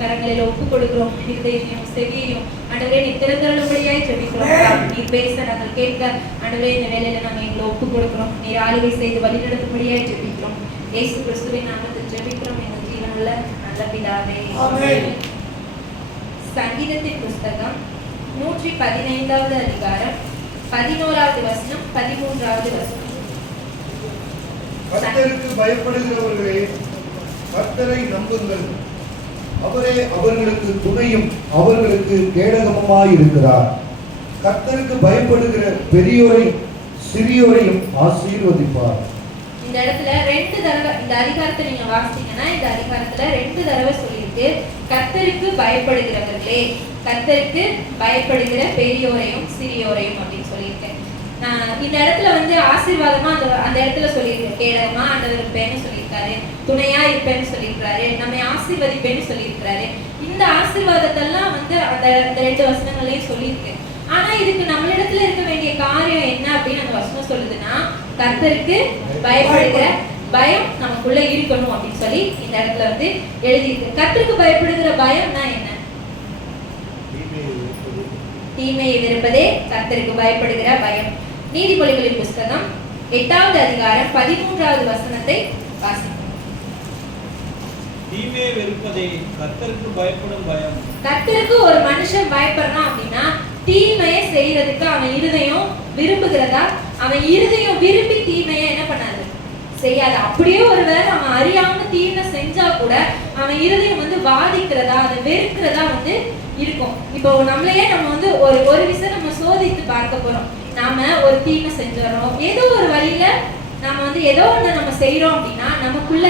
கரங்களில் ஒப்பு கொடுக்கிறோம். இருதயத்தையும் செவியையும் ஆண்டவரே நீ திறந்தருளும்படியாய் ஜெபிக்கிறோம். நீர் பேச நாங்கள் கேட்க ஆண்டவரே இந்த வேலையில நாங்கள் எங்களை ஒப்பு கொடுக்கிறோம். நீர் ஆளுகை செய்து வழி நடத்தும்படியாய் ஜெபிக்கிறோம். இயேசு கிறிஸ்துவின் நாமத்தில் ஜெபிக்கிறோம் எங்கள் ஜீவனுள்ள நல்ல பிதாவே. சங்கீதத்தின் புஸ்தகம் 115வது அதிகாரம் 11வது வசனம் 13வது வசனம். கர்த்தருக்கு பயப்படுகிறவர்களே, கர்த்தரை நம்புங்கள். அவரே அவர்களுக்கு துணையும் அவர்களுக்கு கேடகமுமாய் இருக்கிறார். கர்த்தருக்கு பயப்படுகிற பெரியோரையும் சிறியோரையும் ஆசீர்வதிப்பார். இந்த இடத்துல 2 தடவை இந்த அதிகாரத்தை நீங்க வாசிச்சீங்கன்னா இந்த அதிகாரத்துல 2 தடவை சொல்லியிருக்கு. கர்த்தருக்கு பயப்படுகிறவர்களே, கர்த்தருக்கு பயப்படுகிற பெரியோரையும் சிறியோரையும் அப்படின்னு சொல்லியிருக்கேன். இந்த இடத்துல வந்து ஆசீர்வாதமா அந்த இடத்துல சொல்லியிருக்கு. கேடகமா ஆண்டவர் இருப்பேன்னு சொல்லியிருக்காரு, துணையா இருப்பேன்னு சொல்லியிருக்காரு, நம்மை ஆசீர்வதிப்பேன்னு சொல்லியிருக்காரு. இந்த ஆசீர்வாதத்தெல்லாம் வந்து அந்த 2 வசனங்களையும் சொல்லியிருக்கு. ஆனா இதுக்கு நம்மளிடத்துல இருக்க வேண்டிய காரியம் என்ன அப்படின்னு அந்த வசனம் சொல்லுதுன்னா, கர்த்தருக்கு பயப்படுகிற பயம் நமக்குள்ள இருக்கணும் அப்படின்னு சொல்லி இந்த இடத்துல வந்து எழுதியிருக்கு. கர்த்தருக்கு பயப்படுகிற பயம்னா என்ன? தீமையை வெறுப்பதே கர்த்தருக்கு பயப்படுகிற பயம். நீதிமொழிகளின் புஸ்தகம் 8வது அதிகாரம் 13வது வசனத்தை வாசிப்போம். தீமையை வெறுப்பதே கர்த்தருக்கு பயப்படும் பயம். கர்த்தருக்கு ஒரு மனுஷன் பயப்படுறான் அப்படின்னா தீமையை செய்யறதுக்கு அவன் இருதயம் விரும்புகிறதா? அவன் இருதயம் விரும்பி தீமையை என்ன பண்ணாது? செய்யாது. அப்படியே ஒருவேளை அவன் அறியாம தீமை செஞ்சா கூட அவன் இருதயம் வந்து வாதிக்கிறதா, அதை வெறுக்கிறதா வந்து இருக்கும். இப்போ நம்மளையே நம்ம வந்து ஒரு விஷயம் நம்ம சோதித்து பார்க்க போறோம். நாம ஒரு தீமை செஞ்சிடறோம், ஏதோ ஒரு வழியில நாம வந்து ஏதோ ஒண்ணு நம்ம செய்யறோம் அப்படின்னா நமக்குள்ள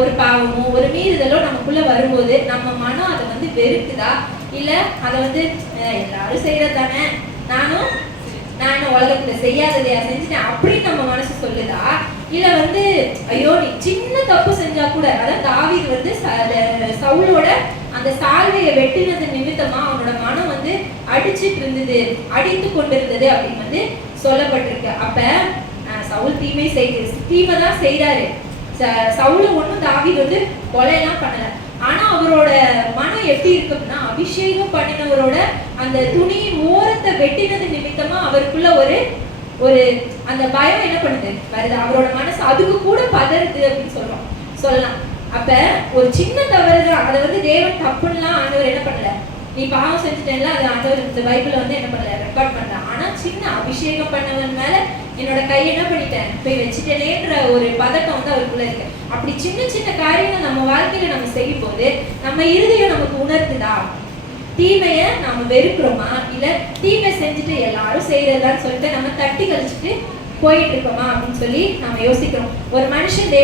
ஒரு பாவமோ ஒரு மீறுதலோ நமக்குள்ள வரும்போது நம்ம மனம் அதை வந்து வெறுக்குதா, இல்ல அதை வந்து எல்லாரும் செய்யறது தானே, நான் உலகத்துல செய்யாததையா செஞ்சுட்டேன் அப்படின்னு நம்ம மனசு சொல்லுதா, இல்ல வந்து ஐயோ நீ சின்ன தப்பு செஞ்சா கூட, அதான் தாவீது வந்து சவுலோட அந்த சால்வையை வெட்டினது நிமித்தமா அவனோட மனம் வந்து அடித்து கொண்டிருந்தது அப்படின்னு வந்து சொல்லப்பட்டிருக்கு. அப்ப சவுல் தீமை தான் செய்யறாரு. சவுல ஒண்ணும் தாவீது வந்து கொலையெல்லாம் பண்ணல. ஆனா அவரோட மனம் எப்படி இருக்குன்னா, அபிஷேகம் பண்ணினவரோட அந்த துணியின் ஓரத்தை வெட்டினது நிமித்தமா அவருக்குள்ள ஒரு அந்த பயம் என்ன பண்ணுது வருது. அவரோட மனசு அதுக்கு கூட பதறுது அப்படின்னு சொல்லலாம். அப்ப ஒரு சின்ன தவறு தான், அதை வந்து தேவன் தப்புன்னுலாம் ஆண்டவர் என்ன பண்ணல, நீ பாவம் செஞ்சுட்டேன்ல அது ஆண்டவர் இந்த பைபிள்ல வந்து என்ன பண்ணல, ரெக்கார்ட் பண்ணல. ஆனா சின்ன அபிஷேகம் பண்ணவன் மேல என்னோட கையை என்ன பண்ணிட்டேன் போய் வச்சுட்டேனேன்ற ஒரு பதட்டம் வந்து அவருக்குள்ள இருக்கு. அப்படி சின்ன சின்ன காரியங்கள் நம்ம வாழ்க்கையில நம்ம செய்யும் போது நம்ம இருதயம் நமக்கு உணர்த்துதா, தீமைய நாம வெறுக்கிறோமா, இல்ல தீமை செஞ்சுட்டு எல்லாரும் செய்யறதான்னு சொல்லிட்டு நம்ம தட்டி கழிச்சுட்டு போயிட்டு இருக்கோமா அப்படின்னு சொல்லி நம்ம யோசிக்கிறோம். ஒரு மனுஷன்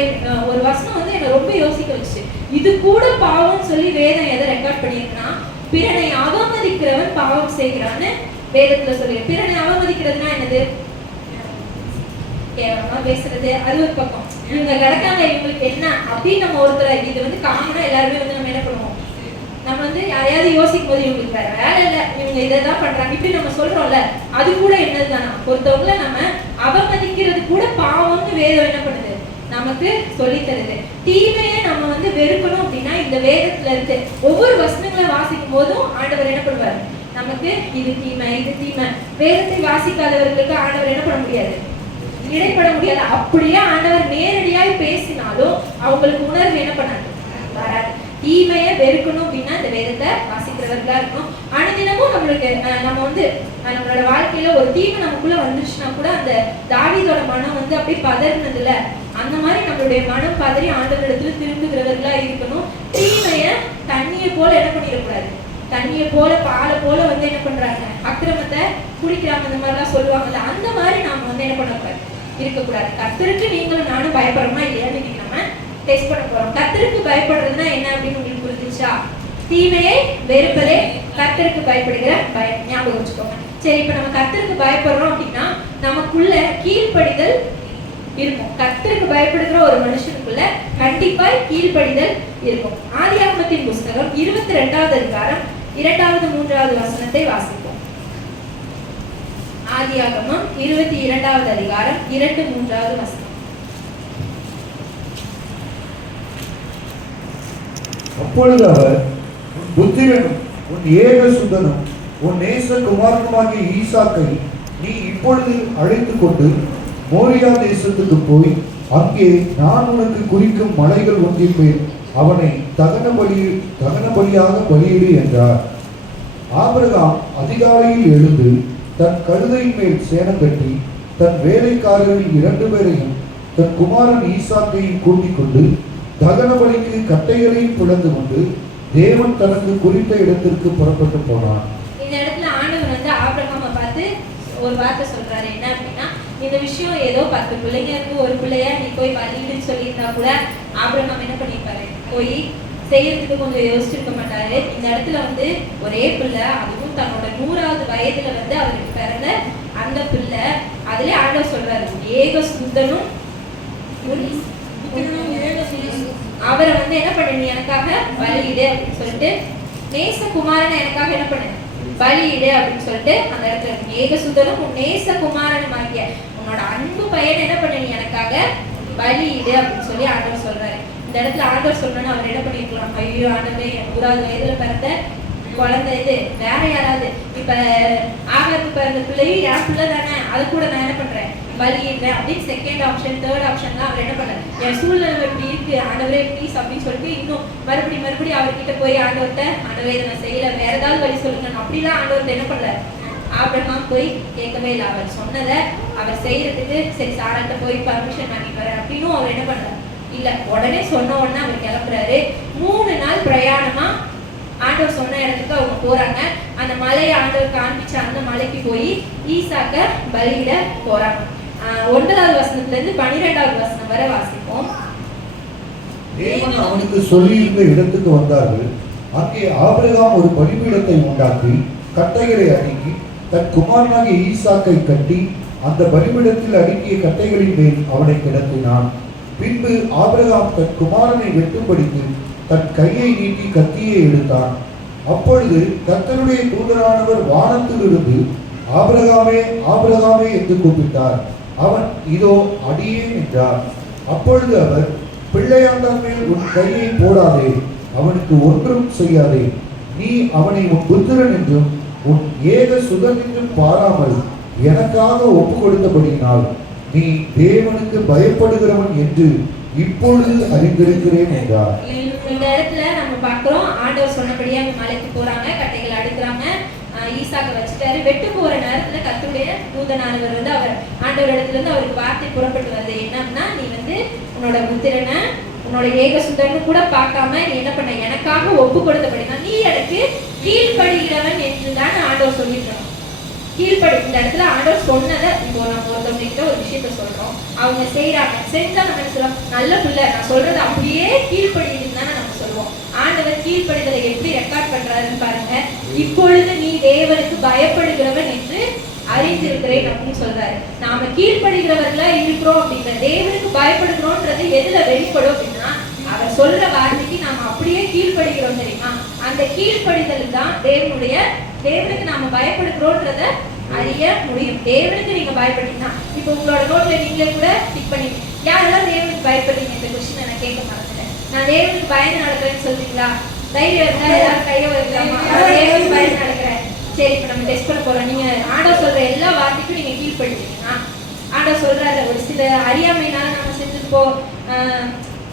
ஒரு வசனம் வந்து என்ன ரொம்ப யோசிக்க வச்சு, இது கூட பாவம்னு சொல்லி வேதம் எதை ரெக்கார்ட் பண்ணியிருக்குன்னா, பிறனை அவமதிக்கிறவன் பாவம் செய்கிறான்னு வேதத்துல சொல்லி. பிறனை அவமதிக்கிறதுனா என்னது? கேவலமா பேசுறது, அது ஒரு பக்கம். இவங்க கிடக்காங்க, இவங்களுக்கு என்ன அப்படின்னு நம்ம ஒருத்தர் இது வந்து காமனா எல்லாருமே வந்து நம்ம என்ன பண்ணுவோம், நம்ம வந்து யாரையாவது யோசிக்கும் போது இவங்களுக்கு வேற வேலை இல்லை, இவங்க இதைதான் பண்றாங்க இப்படி நம்ம சொல்றோம்ல, அது கூட என்னதுதானா, ஒருத்தவங்கள நம்ம அவமதிக்கிறது கூட பாவம்னு வேதம் என்ன பண்ணுது, நமக்கு சொல்லி தருது. தீமையை நம்ம வந்து வெறுக்கணும் அப்படின்னா இந்த வேதத்துல இருந்து ஒவ்வொரு வசனங்களை வாசிக்கும் போதும் ஆண்டவர் என்ன பண்ணுவார், நமக்கு இது தீமை இது தீமை. வேதத்தை வாசிக்காதவர்களுக்கு ஆண்டவர் என்ன பண்ண முடியாது, இடைப்பட முடியாது. அப்படியே ஆண்டவர் நேரடியாய் பேசினாலும் அவங்களுக்கு உணர்வு என்ன பண்ணாது, வராது. தீமையை வெறுக்கணும் அப்படின்னா இந்த வேதத்தை வாசிக்கிறவர்களா இருக்கணும். அனுதினமும் நம்மளுக்கு நம்ம வந்து நம்மளோட வாழ்க்கையில ஒரு தீமை நமக்குள்ள வந்துருச்சுன்னா கூட அந்த தாவீதோட மனம் வந்து அப்படியே பதறினதுல அந்த மாதிரி நம்மளுடைய மனம் பதறி ஆண்டவரிடத்துல திரும்புகிறவர்களா இருக்கணும். தீமைய தண்ணியை போல என்ன பண்ணிடக்கூடாது, தண்ணியை போல பாலை போல வந்து என்ன பண்றாங்க, அக்கிரமத்தை குடிக்கிறாங்க, இந்த மாதிரிலாம் சொல்லுவாங்கல்ல, அந்த மாதிரி நாம வந்து என்ன பண்ணக்கூடாது, இருக்கக்கூடாது. கர்த்தருக்கு நீங்களும் நானும் பயப்படுறோமா இல்லையான்னு இன்னைக்கு நம்ம டெஸ்ட் பண்ண போறோம். கர்த்தருக்கு பயப்படுறதுன்னா என்ன அப்படின்னு உங்களுக்கு புரிஞ்சுச்சா? தீமையை வெறுப்பதே கர்த்தருக்கு பயப்படுகிற பயம். ஞாபகம் வச்சுக்கோங்க. சரி, இப்ப நம்ம கர்த்தருக்கு பயப்படுறோம் அப்படின்னா நமக்குள்ள கீழ்ப்படிதல் இருக்கும். கர்த்தருக்கு பயப்படுகிற ஒரு மனுஷனுக்குள்ள கண்டிப்பா கீழ்ப்படிதல் இருக்கும். ஆதியாகமத்தின் புஸ்தகம் 22வது அதிகாரம் 2வது 3வது வசனத்தை வாசிப்போம். ஆதியாகமம் 22வது அதிகாரம் 2, 3வது வசனம். அப்பொழுது அவர் புத்திரனும் உன் ஏகசுதனும் உன் நேசகுமாரனுமாகிய ஈசாக்கை நீ இப்பொழுது அழைத்துக் கொண்டு மோரியா தேசத்துக்கு போய் அங்கே நான் உனக்கு குறிக்கும் மலைகள் ஒன்றின் மேல் அவனை தகன பலியாக பலியிடு என்றார். ஆபிரகாம் அதிகாலையில் எழுந்து தன் கழுதையின் மேல் சேணம் கட்டி தன் வேலைக்காரரில் 2 பேரையும் தன் குமாரன் ஈசாக்கையும் கூட்டிக் கொண்டு தகன பலிக்கு கட்டைகளையும் பிளந்து கொண்டு தேவன் தனக்கு குறித்த இடத்திற்கு புறப்பட்டு போனான். இந்த இடத்துல ஆண்டவர் வந்து ஆபிரகாமை பார்த்து ஒரு வார்த்தை சொல்றாரு. என்ன அப்படின்னா, இந்த விஷயம் ஏதோ 10 பிள்ளைங்க இருக்கு, ஒரு பிள்ளைய நீ போய் பலியிடுன்னு சொல்லியிருந்தா கூட ஆபிரகாம் என்ன பண்ணிருப்பாரு, போய் செய்யறதுக்கு கொஞ்சம் யோசிச்சிருக்க மாட்டாரு. இந்த இடத்துல வந்து ஒரே பிள்ளை, அதுவும் தன்னோட 100வது வயதுல வந்து அவருக்கு பிறந்த அந்த பிள்ளை, அதுல ஆண்டவர் சொல்றாரு, ஏக சுத்தனும் அவரை வந்து என்ன பண்ண, நீ எனக்காக பலியிடு அப்படின்னு சொல்லிட்டு, நேசகுமாரனை எனக்காக என்ன பண்ண, பலியிடு அப்படின்னு சொல்லிட்டு அந்த இடத்துல ஏகசுதனும் உன் நேசகுமாரனும் ஆகிய உன்னோட அன்பு பையன் என்ன பண்ண, நீ எனக்காக பலியிடு அப்படின்னு சொல்லி ஆண்டவர் சொல்றாரு. இந்த இடத்துல ஆண்டவர் சொல்லணும்னு அவர் என்ன பண்ணிருக்கலாம், ஐயோ ஆண்டவரே, 100வது வயதுல பிறந்த குழந்தை இது வேற யாராவது, இப்ப ஆகாருக்கு பிறந்த பிள்ளையும் என் பிள்ளை தானே, அது கூட நான் என்ன பண்றேன், பலியிடுறேன் அப்படின்னு செகண்ட் ஆப்ஷன் தேர்ட் ஆப்ஷன்லாம் அவர் என்ன பண்ணார், என் சூழ்நிலை இப்படி இருக்கு ஆண்டவரே ப்ளீஸ் அப்படின்னு சொல்லிட்டு இன்னும் மறுபடியும் அவர்கிட்ட போய் ஆண்டவர்கிட்ட, ஆண்டவரே இதை நான் செய்யல, வேற ஏதாவது வழி சொல்லுங்க அப்படிலாம் ஆண்டவர்கிட்ட என்ன பண்ணல, ஆபிரகாம் போய் கேட்கவே இல்லை. அவர் சொன்னதை அவர் செய்யறதுக்கு சரி சாராட்ட போய் பர்மிஷன் வாங்கிப்பாரு அப்படின்னு அவர் என்ன பண்ணல இல்ல, உடனே சொன்ன உடனே அவர் கிளம்புறாரு. 3 நாள் பிரயாணமா ஆண்டவர் சொன்ன இடத்துக்கு அவங்க போறாங்க. அந்த மலையை ஆண்டவர் காண்பிச்ச அந்த மலைக்கு போய் ஈசாக்க பலியிட போறாங்க. 9வது வசனத்துல இருந்து 12வது வசனம் வரை வாசிப்போம். தேவன் அவனுக்கு சொல்லியிருந்த இடத்துக்கு வந்தார்கள். அங்கே ஆபிரகாம் ஒரு பலிபீடத்தை உண்டாக்கி கட்டைகளை அடுக்கி தன் குமாரனாகிய ஈசாக்கை கட்டி அந்த பலிபீடத்தில் அடுக்கிய கட்டைகளின் மேல் அவனை கிடத்தினான். பின்பு ஆபிரகாம் தன் குமாரனை வெட்டும்படிக்கு தன் கையை நீட்டி கத்தியை எடுத்தான். அப்பொழுது கர்த்தருடைய தூதரானவர் வானத்திலிருந்து ஆபிரகாமே ஆபிரகாமே என்று கூப்பிட்டார். அவன் இதோ அடியேன் என்றார். அப்பொழுது அவர், பிள்ளையாண்டான் மேல் உன் கையை போடாதே, அவனுக்கு ஒன்றும் செய்யாதே, நீ அவனை உன் புத்திரன் என்றும் உன் ஏக சுதன் என்றும் பாராமல் எனக்காக ஒப்பு கொடுத்தபடியினால் நீ தேவனுக்கு பயப்படுகிறவன் என்று இப்பொழுது அறிந்திருக்கிறேன் என்றார். இந்த இடத்துல நம்ம பார்க்கிறோம், ஆண்டவர் சொன்னபடியே அவங்க மலைக்கு போறாங்க, கட்டைகள் அடுக்குறாங்க, ஈசாக்க வச்சுட்டாரு. வெட்டு போற நேரத்துல கர்த்தருடைய தூதனானவர் வந்து அவர் ஆண்டவர் இடத்துல இருந்து அவருக்கு வார்த்தை புறப்பட்டு வருது. என்னன்னா, நீ வந்து உன்னோட புத்திரனை உன்னோட ஏகசுதன்னு கூட பார்க்காம நீ என்ன பண்ண, எனக்காக ஒப்பு கொடுத்தபடினா நீ எனக்கு கீழ்ப்படுகிறவன் என்றுதான் ஆண்டவர் சொல்லியிருக்கணும். கீழ்ப்படி, இந்த இடத்துல ஆண்டவர் சொன்னதை இப்போ நம்ம ஒருத்தவங்க ஒரு விஷயத்த சொல்றோம், அவங்க செய்யறாங்க, செஞ்சா நம்ம சொல்றோம் நல்ல பிள்ளை, நான் சொல்றது அப்படியே கீழ்ப்படுகிறதுன்னு தானே நம்ம சொல்லுவோம். ஆண்டவர் கீழ்ப்படுதலை எப்படி ரெக்கார்ட் பண்றாருன்னு பாருங்க. இப்பொழுது நீ தேவனுக்கு பயப்படுகிறவன் என்று அறிந்திருக்கிறேன் அப்படின்னு சொல்றாரு. நாம கீழ்ப்படுகிறவர்களா இருக்கிறோம் அப்படிங்கிற, தேவனுக்கு பயப்படுகிறோம்ன்றது எதுல வெளிப்படும் அப்படின்னா, அவர் சொல்ற வார்த்தைக்கு நாம அப்படியே கீழ்ப்படுகிறோம் தெரியுமா. அந்த கீழ்ப்படிதல் தான் தேவனுக்கு நாம பயப்படுகிறோன்றத அறிய முடியும். தேவனுக்கு நீங்க பயப்பட்டீங்கன்னா, இப்போ உங்களோட நோட்ல நீங்களே கூட டிக் பண்ணீங்க, யாரெல்லாம் தேவனுக்கு பயப்படுறீங்க, இந்த கொஸ்டின் நான் கேட்க மாட்டேன். நான் தேவனுக்கு பயந்து நடக்கிறேன்னு சொல்றீங்களா? தைரியம் இருந்தா எல்லாரும் கையை வைக்கலாமா? தேவனுக்கு பயந்து நடக்கிறேன். சரி, இப்ப நம்ம டெஸ்ட் பண்ண போறோம். நீங்க ஆண்டவர் சொல்ற எல்லா வார்த்தைக்கும் நீங்க கீழ்ப்படுறீங்கன்னா, ஆண்டவர் சொல்றாரு ஒரு சில அறியாமையினால நம்ம செஞ்சிருப்போம்,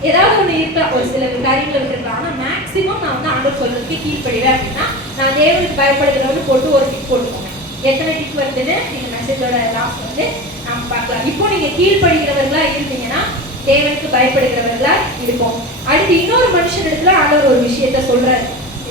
ஏதாவது ஒண்ணு இருக்கலாம், ஒரு சில காரியங்கள் இருக்கலாம். ஆனா மேக்சிமம் நான் வந்து ஆண்டவர் சொல்றதுக்கு கீழ்ப்படுவேன் அப்படின்னா, நான் தேவனுக்கு பயப்படுகிறவன்னு போட்டு ஒரு டிக் போட்டுக்கோங்க. எத்தனை டிக் வருதுன்னு நீங்க மெசேஜோட லாஸ்ட் வந்து நம்ம பார்க்கலாம். இப்போ நீங்க கீழ்ப்படுகிறவர்களா இருந்தீங்கன்னா தேவனுக்கு பயப்படுகிறவர்களா இருப்போம். அடுத்து இன்னொரு மனுஷன் இடத்துல ஆண்டவர் ஒரு விஷயத்த சொல்றாரு,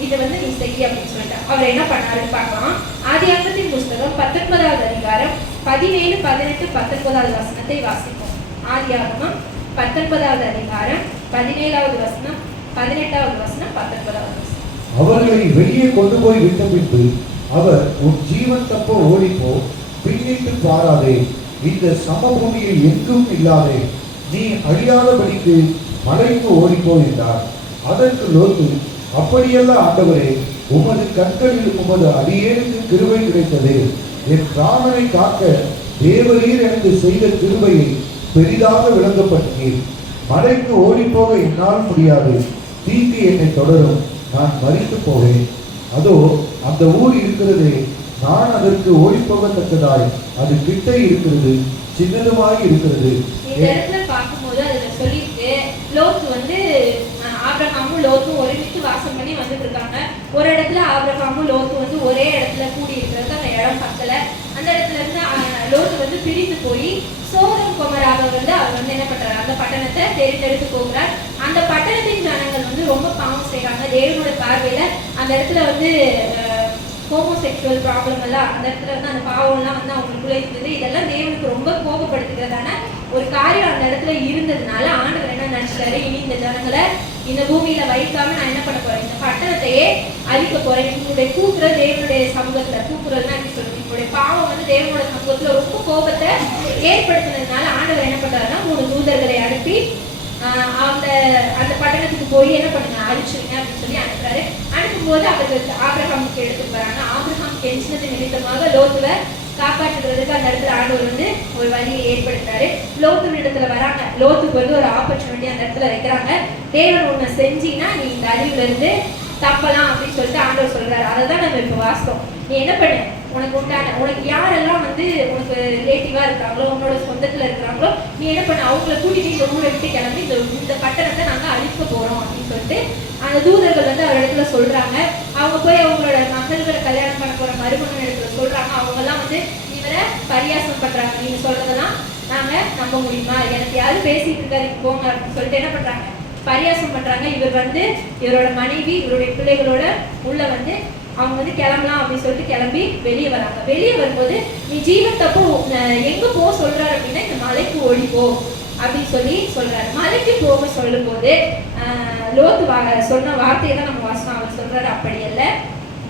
இதை வந்து நீ செய்ய அப்படின்னு சொல்லிட்டு அவர் என்ன பண்ணாருன்னு பார்க்கலாம். ஆதியாகமத்தின் புஸ்தகம் 19வது அதிகாரம் 17, 18, 19வது வசனத்தை வாசிப்போம். ஆதியாகமம் 19வது அதிகாரம் 17வது வசனம், 18வது வசனம், 19வது வசனம். அவர்களை வெளியே கொண்டு போய் விட்ட பின்பு அவர், உன் ஜீவன் தப்ப ஓடிப்போ, பின்னிட்டு பாராதே, இந்த சமபூமியில் எங்கும் இல்லாதே, நீ அழியாதபடிக்கு மலைக்கு ஓடிப்போ என்றார். அதற்கு லோத்து, அப்படியல்ல ஆண்டவரே, உமது கண்களில் உமது அடியேனுக்கு கிருபை கிடைத்தது, என் பிராணனை காக்க தேவரீர் எனக்கு செய்த கிருபையை பெரிதாக விளங்கப்பட்டீர். மலைக்கு ஓடிப்போக என்னால் முடியாது, தீங்கு என்னை தொடரும், நான் மரித்து போவேன். அதோ அந்த ஊர் இருக்கிறதே, நான் அதற்கு ஓடிப்போகத்தக்கதாய் அது கிட்டே இருக்கிறது, சின்னதுமாய் இருக்கிறது. இந்த இடத்துல பார்க்கும்போது அதுல சொல்லியிருக்கு, லோத்து வந்து ஆபிரகாமும் லோத்தும் ஒருமித்து வாசம் பண்ணி வந்துட்டு இருக்காங்க. ஒரு இடத்துல ஆபிரகாமும் லோத்து வந்து ஒரே இடத்துல கூடி இருக்கிறது, அந்த இடம் பக்கல. அந்த இடத்துல இருந்து லோத்து வந்து பிரிந்து போய் சோதம் கொமராக வந்து அவர் வந்து என்ன பண்றாரு, அந்த பட்டணத்தை தேர்ந்தெடுத்து போகிறார். அந்த பட்டணத்தின் ஜனங்கள் வந்து ரொம்ப பாவம் செய்யறாங்க. தேவனோட பார்வையில அந்த இடத்துல வந்து ஹோமோசெக்சுவல் ப்ராப்ளம் எல்லாம் அந்த இடத்துல வந்து அந்த பாவம் எல்லாம் வந்து அவங்களுக்குள்ள இருந்தது. இதெல்லாம் தேவனுக்கு ரொம்ப கோபப்படுத்துகிறதான ஒரு காரியம் அந்த இடத்துல இருந்ததுனால ஆண்டவர் என்ன நினைச்சாரு, இனி இந்த ஜனங்களை இந்த பூமியில வைக்காம நான் என்ன பண்ண போறேன், இந்த பட்டணத்தையே அழிக்க போறேன். உங்களுடைய கூக்குரல் தேவனுடைய சமூகத்துல, கூக்குரல்னா எப்படி சொல்றது, உங்களுடைய பாவம் வந்து தேவனோட சமூகத்துல ரொம்ப கோபத்தை ஏற்படுத்தினதுனால ஆண்டவர் என்ன பண்றாருன்னா 3 தூதர்களை அனுப்பி அந்த அந்த பட்டணத்துக்கு போய் என்ன பண்ணுங்க, அழிச்சுருங்க அப்படின்னு சொல்லி அனுப்புறாரு. அனுப்பும்போது அவருக்கு ஆபிரகாமுக்கு எடுத்துட்டு வராங்க. ஆபிரகாம் கெஞ்சினது நிமித்தமாக லோத்துவை காப்பாற்றுறதுக்கு அந்த இடத்துல ஆண்டவர் வந்து ஒரு வழியை ஏற்படுத்துறாரு. லோத்து இடத்துல வராங்க. லோத்துக்கு வந்து ஒரு ஆப்பர்ச்சுனிட்டி அந்த இடத்துல வைக்கிறாங்க. தேவன் ஒண்ணு செஞ்சீங்கன்னா நீ இந்த அழிவுல இருந்து தப்பலாம் அப்படின்னு சொல்லிட்டு ஆண்டவர் சொல்றாரு. அதை தான் நம்ம இப்ப வாசித்தோம். நீ என்ன பண்ணு, உனக்கு உண்டான உனக்கு யாரெல்லாம் வந்து உனக்கு ரிலேட்டிவா இருக்காங்களோ, உன்னோட சொந்தத்துல இருக்கிறாங்களோ, நீ என்ன பண்ண, அவங்கள கூட்டிட்டு இந்த ஊரை விட்டு கிளம்பி இந்த பட்டணத்தை நாங்க அழிக்க போறோம் அப்படின்னு சொல்லிட்டு அந்த தூதர்கள் வந்து அவர் இடத்துல சொல்றாங்க. அவங்க போய் அவங்களோட மகள்களை கல்யாணம் பண்ண போற மருமகன் இடத்துல சொல்றாங்க. அவங்க எல்லாம் வந்து இவரை பரியாசம் பண்றாங்க. நீங்க சொல்றதெல்லாம் நாங்க நம்ப முடியுமா, எனக்கு யாரும் பேசிட்டு இருக்காரு போங்க அப்படின்னு சொல்லிட்டு என்ன பண்றாங்க, பரியாசம் பண்றாங்க. இவர் வந்து இவரோட மனைவி இவருடைய பிள்ளைகளோட உள்ள வந்து அவங்க வந்து கிளம்பலாம் அப்படின்னு சொல்லிட்டு கிளம்பி வெளியே வராங்க. வெளியே வரும்போது நீ ஜீவன் தப்போ எங்க போ சொல்றாரு அப்படின்னா, இந்த மலைக்கு ஓடி போ அப்படின்னு சொல்லி சொல்றாரு. மலைக்கு போக சொல்லும் போது லோத்து சொன்ன வார்த்தையை தான் நம்ம வாசனம். அவர் சொல்றாரு, அப்படி அல்ல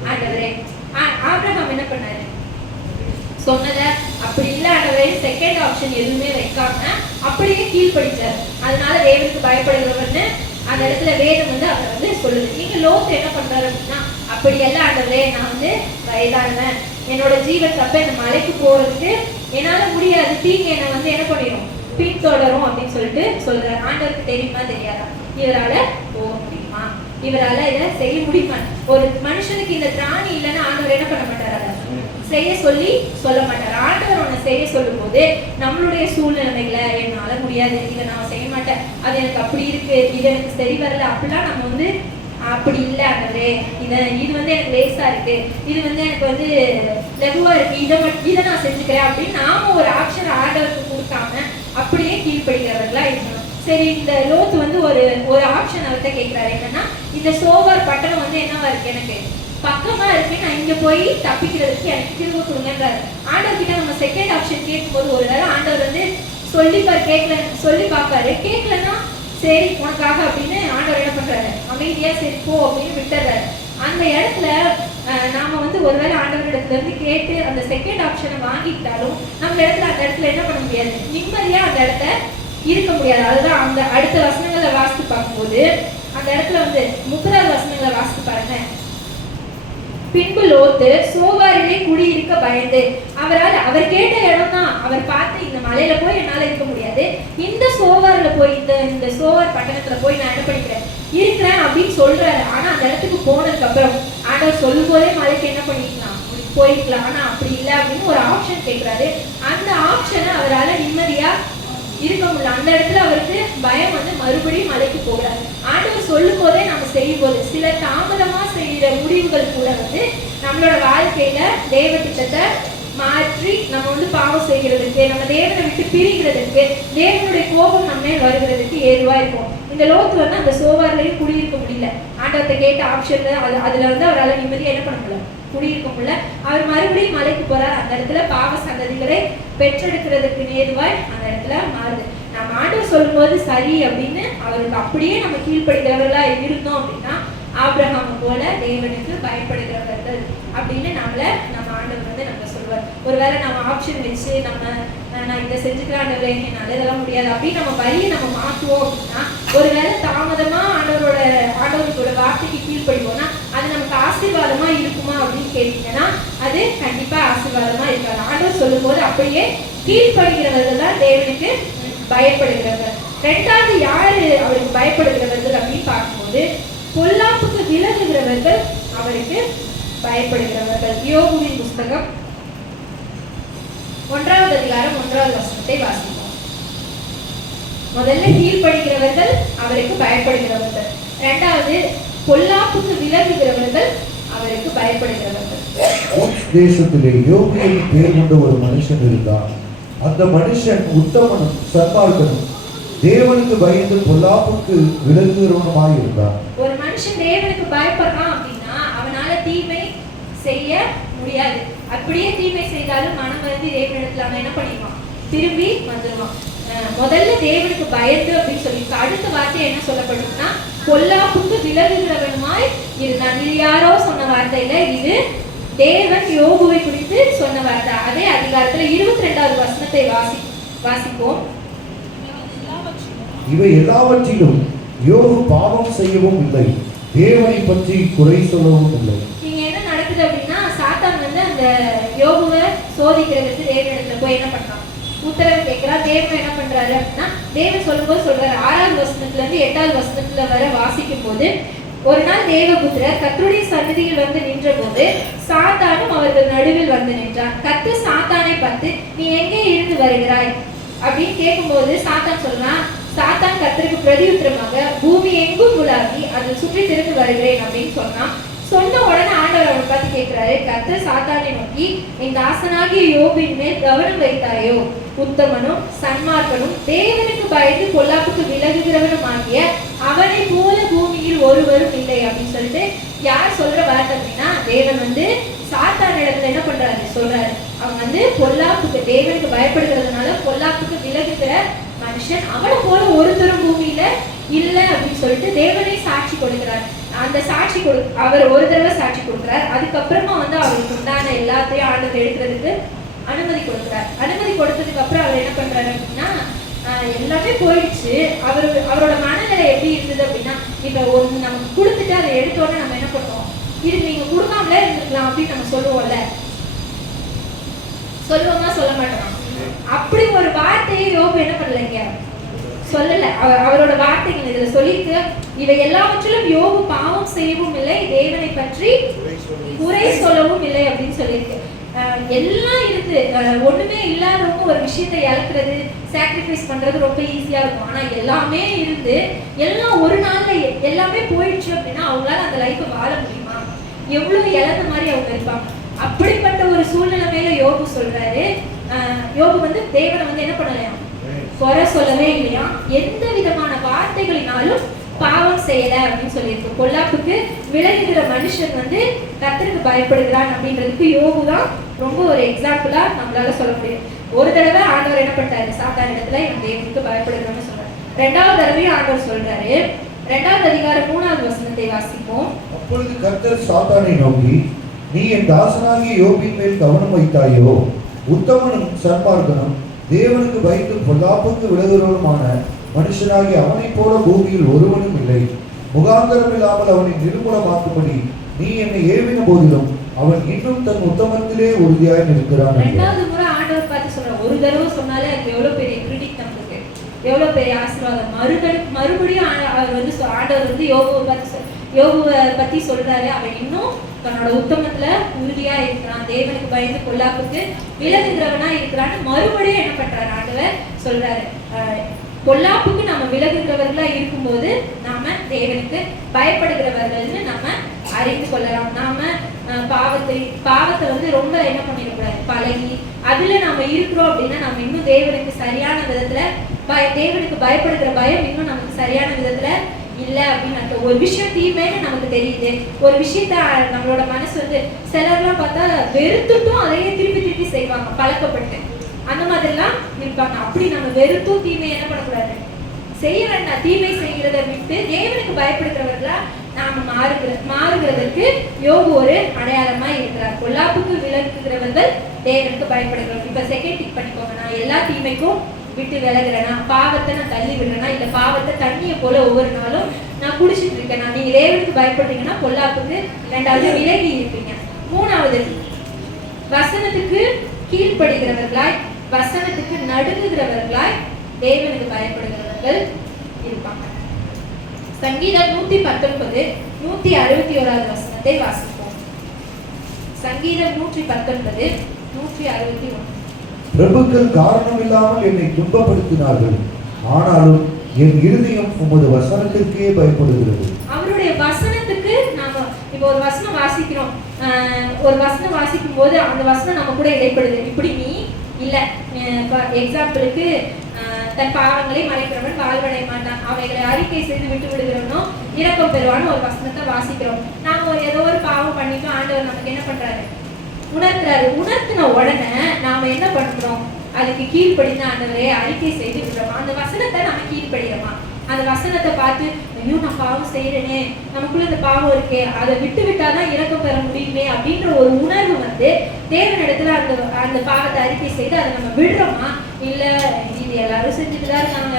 ஆண்டவரே. ஆபிரகாம் என்ன பண்ணாரு, சொன்னதை அப்படி இல்ல ஆண்டவரே, செகண்ட் ஆப்ஷன் எதுவுமே வைக்காம அப்படியே கீழ்படிச்சார். அதனால தேவனுக்கு பயப்படுகிறவர்னு அந்த இடத்துல வேதம் வந்து அவர் வந்து சொல்லுது. நீங்க லோத்து என்ன பண்றாரு அப்படின்னா, அப்படி எல்லாம் ஆண்டவரே, நான் வந்து வயதானவன், என்னோட ஜீவன் தப்ப இந்த மலைக்கு போறதுக்கு என்னால முடியாது, தீங்கு என்னை வந்து என்ன பண்ணிடும், பின்தொடரும் அப்படின்னு சொல்லிட்டு சொல்றாரு. ஆண்டவருக்கு தெரியுமா தெரியாதா, இவரால போக முடியுமா, இவரால இதை செய்ய முடியுமா? ஒரு மனுஷனுக்கு இந்த திராணி இல்லைன்னா ஆண்டவர் என்ன பண்ண மாட்டாரு, செய்ய சொல்லி சொல்ல மாட்டார். ஆண்டவர் ஒண்ணு செய்ய சொல்லும் போது நம்மளுடைய சூழ்நிலைகளை என்னால முடியாது, இதை நான் செய்ய மாட்டேன், அது எனக்கு அப்படி இருக்கு, இது எனக்கு சரி வரல அப்படிலாம் நம்ம வந்து அப்படி இல்லை ஆண்டவரே, இது வந்து எனக்கு லேசா இருக்கு, இது வந்து எனக்கு வந்து லகுவா இருக்கு, இதை நான் செஞ்சுக்கிறேன் அப்படின்னு நாம ஒரு ஆப்ஷன் ஆண்டவருக்கு கொடுக்காம அப்படியே கீழ்படுகிறவர்களா இருக்கணும். சரி, இந்த லோத்து வந்து ஒரு ஆப்ஷன் அவர்கிட்ட கேட்கிறாரு. என்னன்னா, இந்த சோவார் பட்டணம் வந்து என்னவா இருக்கு, எனக்கு பக்கமா இருக்கு, நான் இங்க போய் தப்பிக்கிறதுக்கு எனக்கு திரும்ப கொடுங்கன்றாரு. ஆண்டவர் கிட்ட நம்ம செகண்ட் ஆப்ஷன் கேட்கும்போது ஒருவேளை ஆண்டவர் வந்து சொல்லி பார்ப்பாரு. கேட்கலன்னா சரி உனக்காக அப்படின்னு ஆண்டவர் என்ன பண்றாரு, அமைதியா சரி போ அப்படின்னு விட்டுறாரு. அந்த இடத்துல நாம வந்து ஒருவேளை ஆண்டவர் இடத்துல இருந்து கேட்டு அந்த செகண்ட் ஆப்ஷனை வாங்கிக்கிட்டாலும் நம்ம இடத்துல அந்த இடத்துல என்ன பண்ண முடியாது, நிம்மதியா அந்த இடத்த இருக்க முடியாது. அதுதான் அந்த அடுத்த வசனங்களை வாசித்து பார்க்கும்போது அந்த இடத்துல வந்து 30வது வசனங்களை வாசித்து பாருங்க. பின்பு லோத்து சோவாரிலே குடியிருக்க பயந்து, அவர் கேட்ட இடம் தான், அவர் பார்த்து இந்த மலையில போய் என்னால இருக்க முடியாது, இந்த சோவார்ல போய் இந்த சோவார் பட்டணத்துல போய் நான் என்ன பண்ணிக்கிறேன் இருக்கிறேன் அப்படின்னு சொல்றாரு. ஆனா அந்த இடத்துக்கு போனதுக்கு அப்புறம் ஆண்டவர் சொல்லும் போதே மலைக்கு என்ன பண்ணிக்கலாம், போயிருக்கலாம். ஆனா அப்படி இல்லை அப்படின்னு ஒரு ஆப்ஷன் கேட்கிறாரு. அந்த ஆப்ஷனை அவரால் நிம்மதியா இருக்க முடியல. அந்த இடத்துல அவருக்கு பயம் வந்து மறுபடியும் மலைக்கு போகிறார். ஆண்டவர் சொல்லும் போதே நம்ம செய்யும் போது சில தாமதமா செய்கிற முடிவுகள் கூட வந்து நம்மளோட வாழ்க்கையில தேவ திட்டத்தை மாற்றி நம்ம வந்து பாவம் செய்கிறதுக்கு, நம்ம தேவனை விட்டு பிரிகிறதுக்கு, தேவனுடைய கோபம் நம்ம வருகிறதுக்கு ஏதுவா இருக்கும். இந்த லோத்து வந்து அந்த சோவார்லையும் குடியிருக்க முடியல. ஆண்டவத்தை கேட்ட ஆப்ஷன்ல அதுல வந்து அவரால் நிம்மதியா என்ன பண்ண முடியல, குடியிருக்க முடியல. அவர் மறுபடியும் மலைக்கு போறார். அந்த இடத்துல பாவ சந்ததிகளை பெற்றெடுக்கிறதுக்கு ஏதுவாய் அந்த இடத்துல மாறுது. நம்ம ஆண்டவர் சொல்லும் போது சரி அப்படின்னு அவருக்கு அப்படியே நம்ம கீழ்ப்படுகிறவர்களா இருந்தோம் அப்படின்னா ஆபிரகாம் போல தேவனுக்கு பயப்படுகிறவர்கள் அப்படின்னு நம்ம ஆண்டவர் வந்து நம்ம சொல்லுவார். ஒருவேளை நம்ம ஆப்ஷன் வச்சு நான் இதை செஞ்சுக்கிறேன் ஆண்டவரே, என்னால இதெல்லாம் முடியாது அப்படின்னு நம்ம வழியை நம்ம மாற்றுவோம் அப்படின்னா, ஒருவேளை தாமதமா ஆண்டவரோட வார்த்தைக்கு கீழ்ப்படுவோம்னா அது நமக்கு ஆசீர்வாதமா இருக்குமா அப்படின்னு கேட்டீங்கன்னா அது கண்டிப்பா ஆசீர்வாதமா இருக்காது. ஆண்டவர் சொல்லும் போது அப்படியே கீழ்ப்படுகிறவர்கள் தான் தேவனுக்கு பயப்படுகிறவர்கள். ரெண்டாவது யாரு அவருக்கு பயப்படுகிறவர்கள் அப்படின்னு பார்க்கும்போது பொல்லாப்புக்கு விலகுகிறவர்கள் அவருக்கு பயப்படுகிறவர்கள். யோபுவின் புஸ்தகம் 1வது அதிகாரம் 1வது வசனத்தை வாசிப்போம். முதல்ல கீழ்ப்படுகிறவர்கள் அவருக்கு பயப்படுகிறவர்கள், இரண்டாவது பொல்லாப்புக்கு விலகுகிறவர்கள் அவருக்கு பயப்படுகிறவர்கள். தேசத்திலே யோபு என்று பெயர் கொண்ட ஒரு மனுஷன் இருந்தான். அந்த மனுஷன் உத்தமனும் சன்மார்க்கனும் தேவனுக்கு பயந்து பொல்லாப்புக்கு விலகுகிறவனுமாய் இருந்தான். ஒரு மனுஷன் தேவனுக்கு பயப்படுறான் அப்படின்னா அவனால தீமை செய்ய முடியாது. அப்படியே தீமை செய்தாலும் மனம் வந்து தேவனிடத்துல அவன் என்ன பண்ணிடுவான், திரும்பி வந்துடுவான். முதல்ல தேவனுக்கு பயந்து அப்படின்னு சொல்லி அடுத்த வார்த்தை என்ன சொல்லப்படுதுன்னா பொல்லாப்புக்கு விலகுகிறவனுமாய் இருந்தான். இது யாரோ சொன்ன வார்த்தை இல்ல, இது தேவன் யோபுவை குறித்து சொன்ன வார்த்தை. அதே அதிகாரத்துல 22வது வசனத்தை வாசிப்போம். இவை எல்லாவற்றிலும் யோபு பாவம் செய்யவும் இல்லை, தேவனை பற்றி குறை சொல்லவும் இல்லை. இங்க என்ன நடக்குது அப்படின்னா சாத்தான் வந்து அந்த யோபுவை சோதிக்கிறதுக்கு தேவனிடத்துல போய் என்ன பண்றான், உத்தரவு கேட்கிறா. தேவன் என்ன பண்றாரு அப்படின்னா தேவன் சொல்லும்போது சொல்றாரு 6வது வசனத்துல இருந்து 8வது வசனத்துல வர வாசிக்கும் போது, ஒரு நாள் தேவபுத்திரர் கர்த்தருடைய சந்நிதியில் வந்து நின்ற போது சாத்தானும் அவர்கள் நடுவில் வந்து நின்றான். கர்த்தர் சாத்தானை பார்த்து நீ எங்கே இருந்து வருகிறாய் அப்படின்னு கேட்கும்போது சாத்தான் சொல்றான், சாத்தான் கர்த்தருக்கு பிரதியுத்தரமாக பூமி எங்கும் உலாவி அதில் சுற்றி திரிந்து வருகிறேன் அப்படின்னு சொன்னான். சொன்ன உடனே ஆண்டவர் அவனை பார்த்து கேட்கிறாரு, கர்த்தர் சாத்தானை நோக்கி என் தாசனாகிய யோபின் மேல் கவனம் வைத்தாயோ, உத்தமனும் சன்மார்க்கனும் தேவனுக்கு பயந்து பொல்லாப்புக்கு விலகுகிறவனும் ஆகிய அவனை போல பூமியில் ஒருவரும் இல்லை அப்படின்னு சொல்லிட்டு யார் சொல்ற வார்த்தை அப்படின்னா தேவன் வந்து சாத்தான் இடத்துல என்ன பண்றாரு சொல்றாரு. அவன் வந்து பொல்லாப்புக்கு தேவனுக்கு பயப்படுகிறதுனால பொல்லாப்புக்கு விலகுகிற மனுஷன் அவனை போல ஒருத்தரும் பூமியில இல்ல அப்படின்னு சொல்லிட்டு தேவனே சாட்சி கொடுக்கிறார். அந்த சாட்சி அவர் ஒரு தடவை சாட்சி கொடுக்கிறார். அதுக்கப்புறமா வந்து அவருக்கு உண்டான எல்லாத்தையும் ஆண்டவர் எடுக்கிறதுக்கு அனுமதி கொடுக்கிறார். அனுமதி கொடுத்ததுக்கு அப்புறம் அவர் என்ன பண்றாரு அப்படின்னா எல்லாமே போயிடுச்சு. அவரோட மனநிலை எப்படி இருந்தது அப்படின்னா இப்ப ஒன்று நமக்கு கொடுத்துட்டு அதை எடுத்தோடனே நம்ம என்ன பண்ணுவோம், இது நீங்க கொடுக்காமலே இருந்திருக்கலாம் அப்படின்னு நம்ம சொல்லுவோம்ல, சொல்லுவோமா சொல்ல மாட்டோம். அப்படி ஒரு வார்த்தையை யோபு என்ன பண்ணலைங்க சொல்லல. அவரோட வார்த்தைகள் இதுல சொல்லிட்டு இவை எல்லாவற்றிலும் யோபு பாவம் செய்யவும் இல்லை, தேவனை பற்றி குறை சொல்லவும் இல்லை அப்படின்னு சொல்லியிருக்கு. எல்லாம் இருந்து ஒண்ணுமே இல்லாதவங்க ஒரு விஷயத்தை இழக்கிறது சாக்ரிஃபைஸ் பண்றது ரொம்ப ஈஸியா இருக்கும். ஆனா எல்லாமே இருந்து எல்லாம் ஒரு நாள்ல எல்லாமே போயிடுச்சு அப்படின்னா அவங்களால அந்த லைஃபை வாழ முடியுமா, எவ்வளவு இழந்த மாதிரி அவங்க இருப்பாங்க. அப்படிப்பட்ட ஒரு சூழ்நிலை மேல யோபு சொல்றாரு. யோபு வந்து தேவனை வந்து என்ன பண்ணலையா, குறை சொல்லவே இல்லையா, எந்த விதமான வார்த்தைகளினாலும் பாவம் செய்யல அப்படின்னு சொல்லியிருக்கு. பொல்லாப்புக்கு விலகுகிற மனுஷன் வந்து கர்த்தருக்கு பயப்படுகிறான் அப்படின்றதுக்கு யோபு தான் ரொம்ப ஒரு எக்ஸாம்பிளா நம்மளால சொல்ல முடியும். ஒரு தடவை ஆண்டவர் என்ன பண்ணிட்டாரு, சாத்தான் இடத்துல இவன் தேவனுக்கு பயப்படுகிறான்னு சொல்றாரு. 2வது தடவையும் ஆண்டவர் சொல்றாரு. 2வது அதிகாரம் 3வது வசனத்தை வாசிப்போம். அப்பொழுது கர்த்தர் சாத்தானை நோக்கி நீ என் தாசனாகிய யோபின் மேல் கவனம் வைத்தாயோ, உத்தமனும் சன்மார்க்கனும் தேவனுக்கு பயந்து பொல்லாப்புக்கு விலகுகிறவனுமான மனுஷனாகி அவனைப் போல பூமியில் ஒருவனும் இல்லை, முகாந்தரம் இல்லாமல் அவனை நிர்மூலமாக்கும்படி நீ என்னை ஏவின போதிலும் அவன் இன்னும் தன் உத்தமத்திலே உறுதியாய் இருக்கிறான். 2வது முறை ஆண்டவர் பார்த்து சொல்றான். ஒரு தடவை சொன்னாலே அது எவ்வளவு பெரிய கிரெடிட் நமக்கு, எவ்வளவு பெரிய ஆசீர்வாதம். மறுபடியும் அவர் வந்து ஆண்டவர் வந்து யோபுவை பத்தி சொல்றாரு. அவன் இன்னும் தன்னோட உத்தமத்துல உறுதியா இருக்கிறான், தேவனுக்கு பயந்து பொல்லாப்புக்கு விலகுகிறவனா இருக்கிறான்னு மறுபடியும் என்ன பண்றாரு ஆண்டவர் சொல்றாரு. பொல்லாப்புக்கு நம்ம விலகுகிறவர்களா இருக்கும்போது நாம தேவனுக்கு பயப்படுகிறவர்கள்னு நம்ம அறிந்து கொள்ளலாம். நாம பாவத்தை வந்து ரொம்ப என்ன பண்ணிடக்கூடாது, பழகி அதுல நாம இருக்கிறோம் அப்படின்னா நம்ம இன்னும் தேவனுக்கு சரியான விதத்துல தேவனுக்கு பயப்படுகிற பயம் இன்னும் நமக்கு சரியான விதத்துல இல்ல அப்படின்னு. ஒரு விஷயம் தீமைன்னு நமக்கு தெரியுது, ஒரு விஷயத்த நம்மளோட மனசு வந்து சிலர்லாம் பார்த்தா வெறுத்துட்டும் அதையே திருப்பி திருப்பி செய்வாங்க பழக்கப்பட்டு, அந்த மாதிரிலாம் இருப்பாங்க. அப்படி நம்ம வெறுத்தும் தீமை என்ன பண்ணக்கூடாது, செய்ய வேண்டாம். தீமை செய்கிறத விட்டு தேவனுக்கு பயப்படுகிறவர்களா நாம மாறுகிறதற்கு யோபு ஒரு அடையாளமா இருக்கிறார். பொல்லாப்புக்கு விலகுகிறவர்கள் தேவனுக்கு பயப்படுகிறவர்கள். இப்ப செகண்ட் டிக் பண்ணிக்கோங்க. நான் எல்லா தீமைக்கும் விட்டு விலகுறேனா, பாவத்தை நான் தள்ளி விடுறேனா, இல்ல பாவத்தை தண்ணியை போல ஒவ்வொரு நாளும் நான் குடிச்சிட்டு இருக்கேன். நீங்க தேவனுக்கு பயப்படுறீங்கன்னா பொல்லாப்புக்கு 2வது விலகி இருப்பீங்க. 3வது வசனத்துக்கு கீழ்ப்படுகிறவர்களாய் வசனத்துக்கு நடுங்குகிறவர்களாய் தேவனுக்கு பயப்படுகிறவர்கள் இருப்பாங்க. சங்கீதம் 119 161 வசனத்தை வாசிப்போம். சங்கீதம் 119 161. பிரபுக்கள் காரணமில்லாமல் என்னை துன்பப்படுத்தினார்கள், ஆனாலும் என் இருதயம் உமது வசனத்திற்கே பயப்படுகிறது. அவருடைய வசனத்துக்கு நாம இப்போ ஒரு வசனம் வாசிக்கிறோம். ஒரு வசனம் வாசிக்கும் போது அந்த வசனம் நம்ம கூட இடைப்படுது. இப்படி நீ இல்ல, எக்ஸாம்பிளுக்கு தன் பாவங்களை மறைக்கிறவன் வாழ்வடைய மாட்டான், அவைகளை அறிக்கை செய்து விட்டு விடுகிறவனோ இரக்கம் பெறுவான்னு ஒரு வசனத்தை வாசிக்கிறோம். நாம ஏதோ ஒரு பாவம் பண்ணிட்டோம், ஆண்டவர் நமக்கு என்ன பண்றாரு, உணர்த்துறாரு. உணர்த்தின உடனே நாம என்ன பண்றோம், அதுக்கு கீழ்ப்படிந்து ஆண்டவரே அறிக்கை செய்து விடுறோமா, அந்த வசனத்தை நம்ம கீழ்ப்படுகிறோமா, அந்த வசனத்தை பார்த்து ஐயோ நான் பாவம் செய்யறேனே, நமக்குள்ள இந்த பாவம் இருக்கே, அதை விட்டு விட்டாதான் இறக்கம் பெற முடியுமே அப்படின்ற ஒரு உணர்வு வந்து தேவனிடத்துல அந்த பாவத்தை அறிக்கை செய்து அதை நம்ம விடுறோமா, இல்ல இது எல்லாரும் செஞ்சுட்டுதான் இருக்காங்க,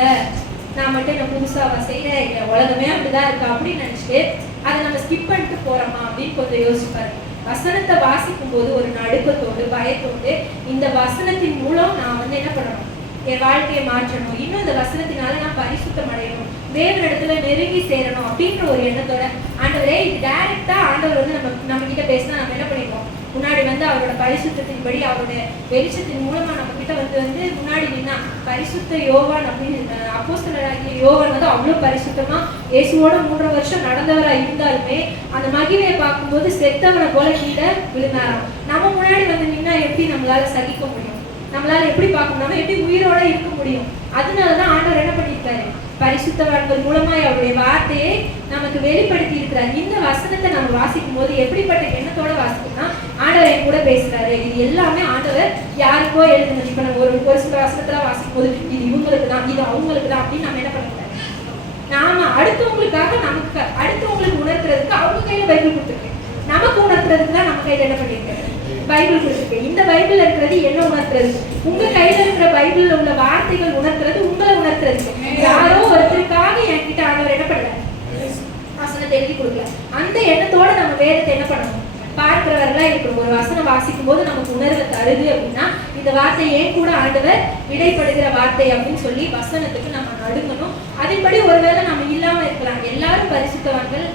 நான் மட்டும் என்ன புதுசாவா செய்யறேன், இல்ல உலகமே அப்படிதான் இருக்கா அப்படின்னு நினைச்சிட்டு அதை நம்ம ஸ்கிப் பண்ணிட்டு போறோமா அப்படின்னு கொஞ்சம் யோசிப்பாரு. வசனத்தை வாசிக்கும் போது ஒரு நடுக்கத்தோடு பயத்தோடு இந்த வசனத்தின் மூலம் நான் வந்து என்ன பண்ணணும், என் வாழ்க்கையை மாற்றணும், இன்னும் இந்த வசனத்தினால நான் பரிசுத்தம் அடையணும், தேவனிடத்துல நெருங்கி சேரணும் அப்படின்ற ஒரு எண்ணத்தோட ஆண்டவரே இது டைரக்டா ஆண்டவர் வந்து நம்ம கிட்ட பேசினா நம்ம என்ன பண்ணிருக்கோம், முன்னாடி வந்து அவரோட பரிசுத்தின்படி அவருடைய வெளிச்சத்தின் மூலமா நம்ம கிட்ட வந்து முன்னாடி நின்னா பரிசுத்த யோவான் அப்படின்னு அப்போஸ்தலராகிய யோவான் வந்து அவ்வளவு பரிசுத்தமா இயேசுவோட 3 வருஷம் நடந்தவரா இருந்தாலுமே அந்த மகிமையை பார்க்கும்போது செத்தவனை போல கீழே விழுந்தாராம். நம்ம முன்னாடி வந்து நின்னா எப்படி நம்மளால சகிக்க முடியும், நம்மளால எப்படி பார்க்க முடியும், எப்படி உயிரோட இருக்க முடியும். அதனாலதான் ஆண்டவர் என்ன பண்ணியிருக்காரு, பரிசுத்தவான்கள் மூலமாய் அவருடைய வார்த்தையை நமக்கு வெளிப்படுத்தி இருக்கிறார். இந்த வசனத்தை நம்ம வாசிக்கும் போது எப்படிப்பட்ட எண்ணத்தோட வாசிக்கணும்னா ஆண்டவர் என் கூட பேசுறாரு, இது எல்லாமே ஆண்டவர் யாருக்கோ எழுதுனது. இப்ப நம்ம ஒரு சில வசனத்துல வாசிக்கும் போது இது இவங்களுக்கு தான், இது அவங்களுக்கு தான் அப்படின்னு நம்ம என்ன பண்ணக்கூடாது, நாம அடுத்தவங்களுக்காக நமக்கு அடுத்தவங்களுக்கு உணர்த்துறதுக்கு அவங்க கையில பைபிள் கொடுத்துருக்கு, நமக்கு உணர்த்துறதுக்கு தான் நம்ம கையில என்ன பண்ணிருக்காரு பைபிள் கொடுத்துருக்கு. இந்த பைபிள் இருக்கிறது என்ன உணர்த்துறது, உங்க கையில இருக்கிற பைபிள்ல உள்ள வார்த்தைகள் உணர்த்துறது, உங்களை உணர்த்துறது. யாரோ ஒருத்தருக்காக என்கிட்ட ஆண்டவர் என்ன பண்ணல, வசனத்தை எழுதி கொடுக்கல. அந்த எண்ணத்தோட நம்ம வேதத்தை என்ன பண்ணணும், பார்க்கிறவர்களா இருக்கணும். ஒரு வசனம் வாசிக்கும் போது நமக்கு உணர்வை தருது அப்படின்னா இந்த வார்த்தை ஏன் கூட ஆண்டவர் இடைப்படுகிற வார்த்தை அப்படின்னு சொல்லி வசனத்துக்கு நம்ம நடுங்கணும். அதன்படி ஒருவேளை நம்ம இல்லாம இருக்கலாம், எல்லாரும் பரிசுத்தவான்கள்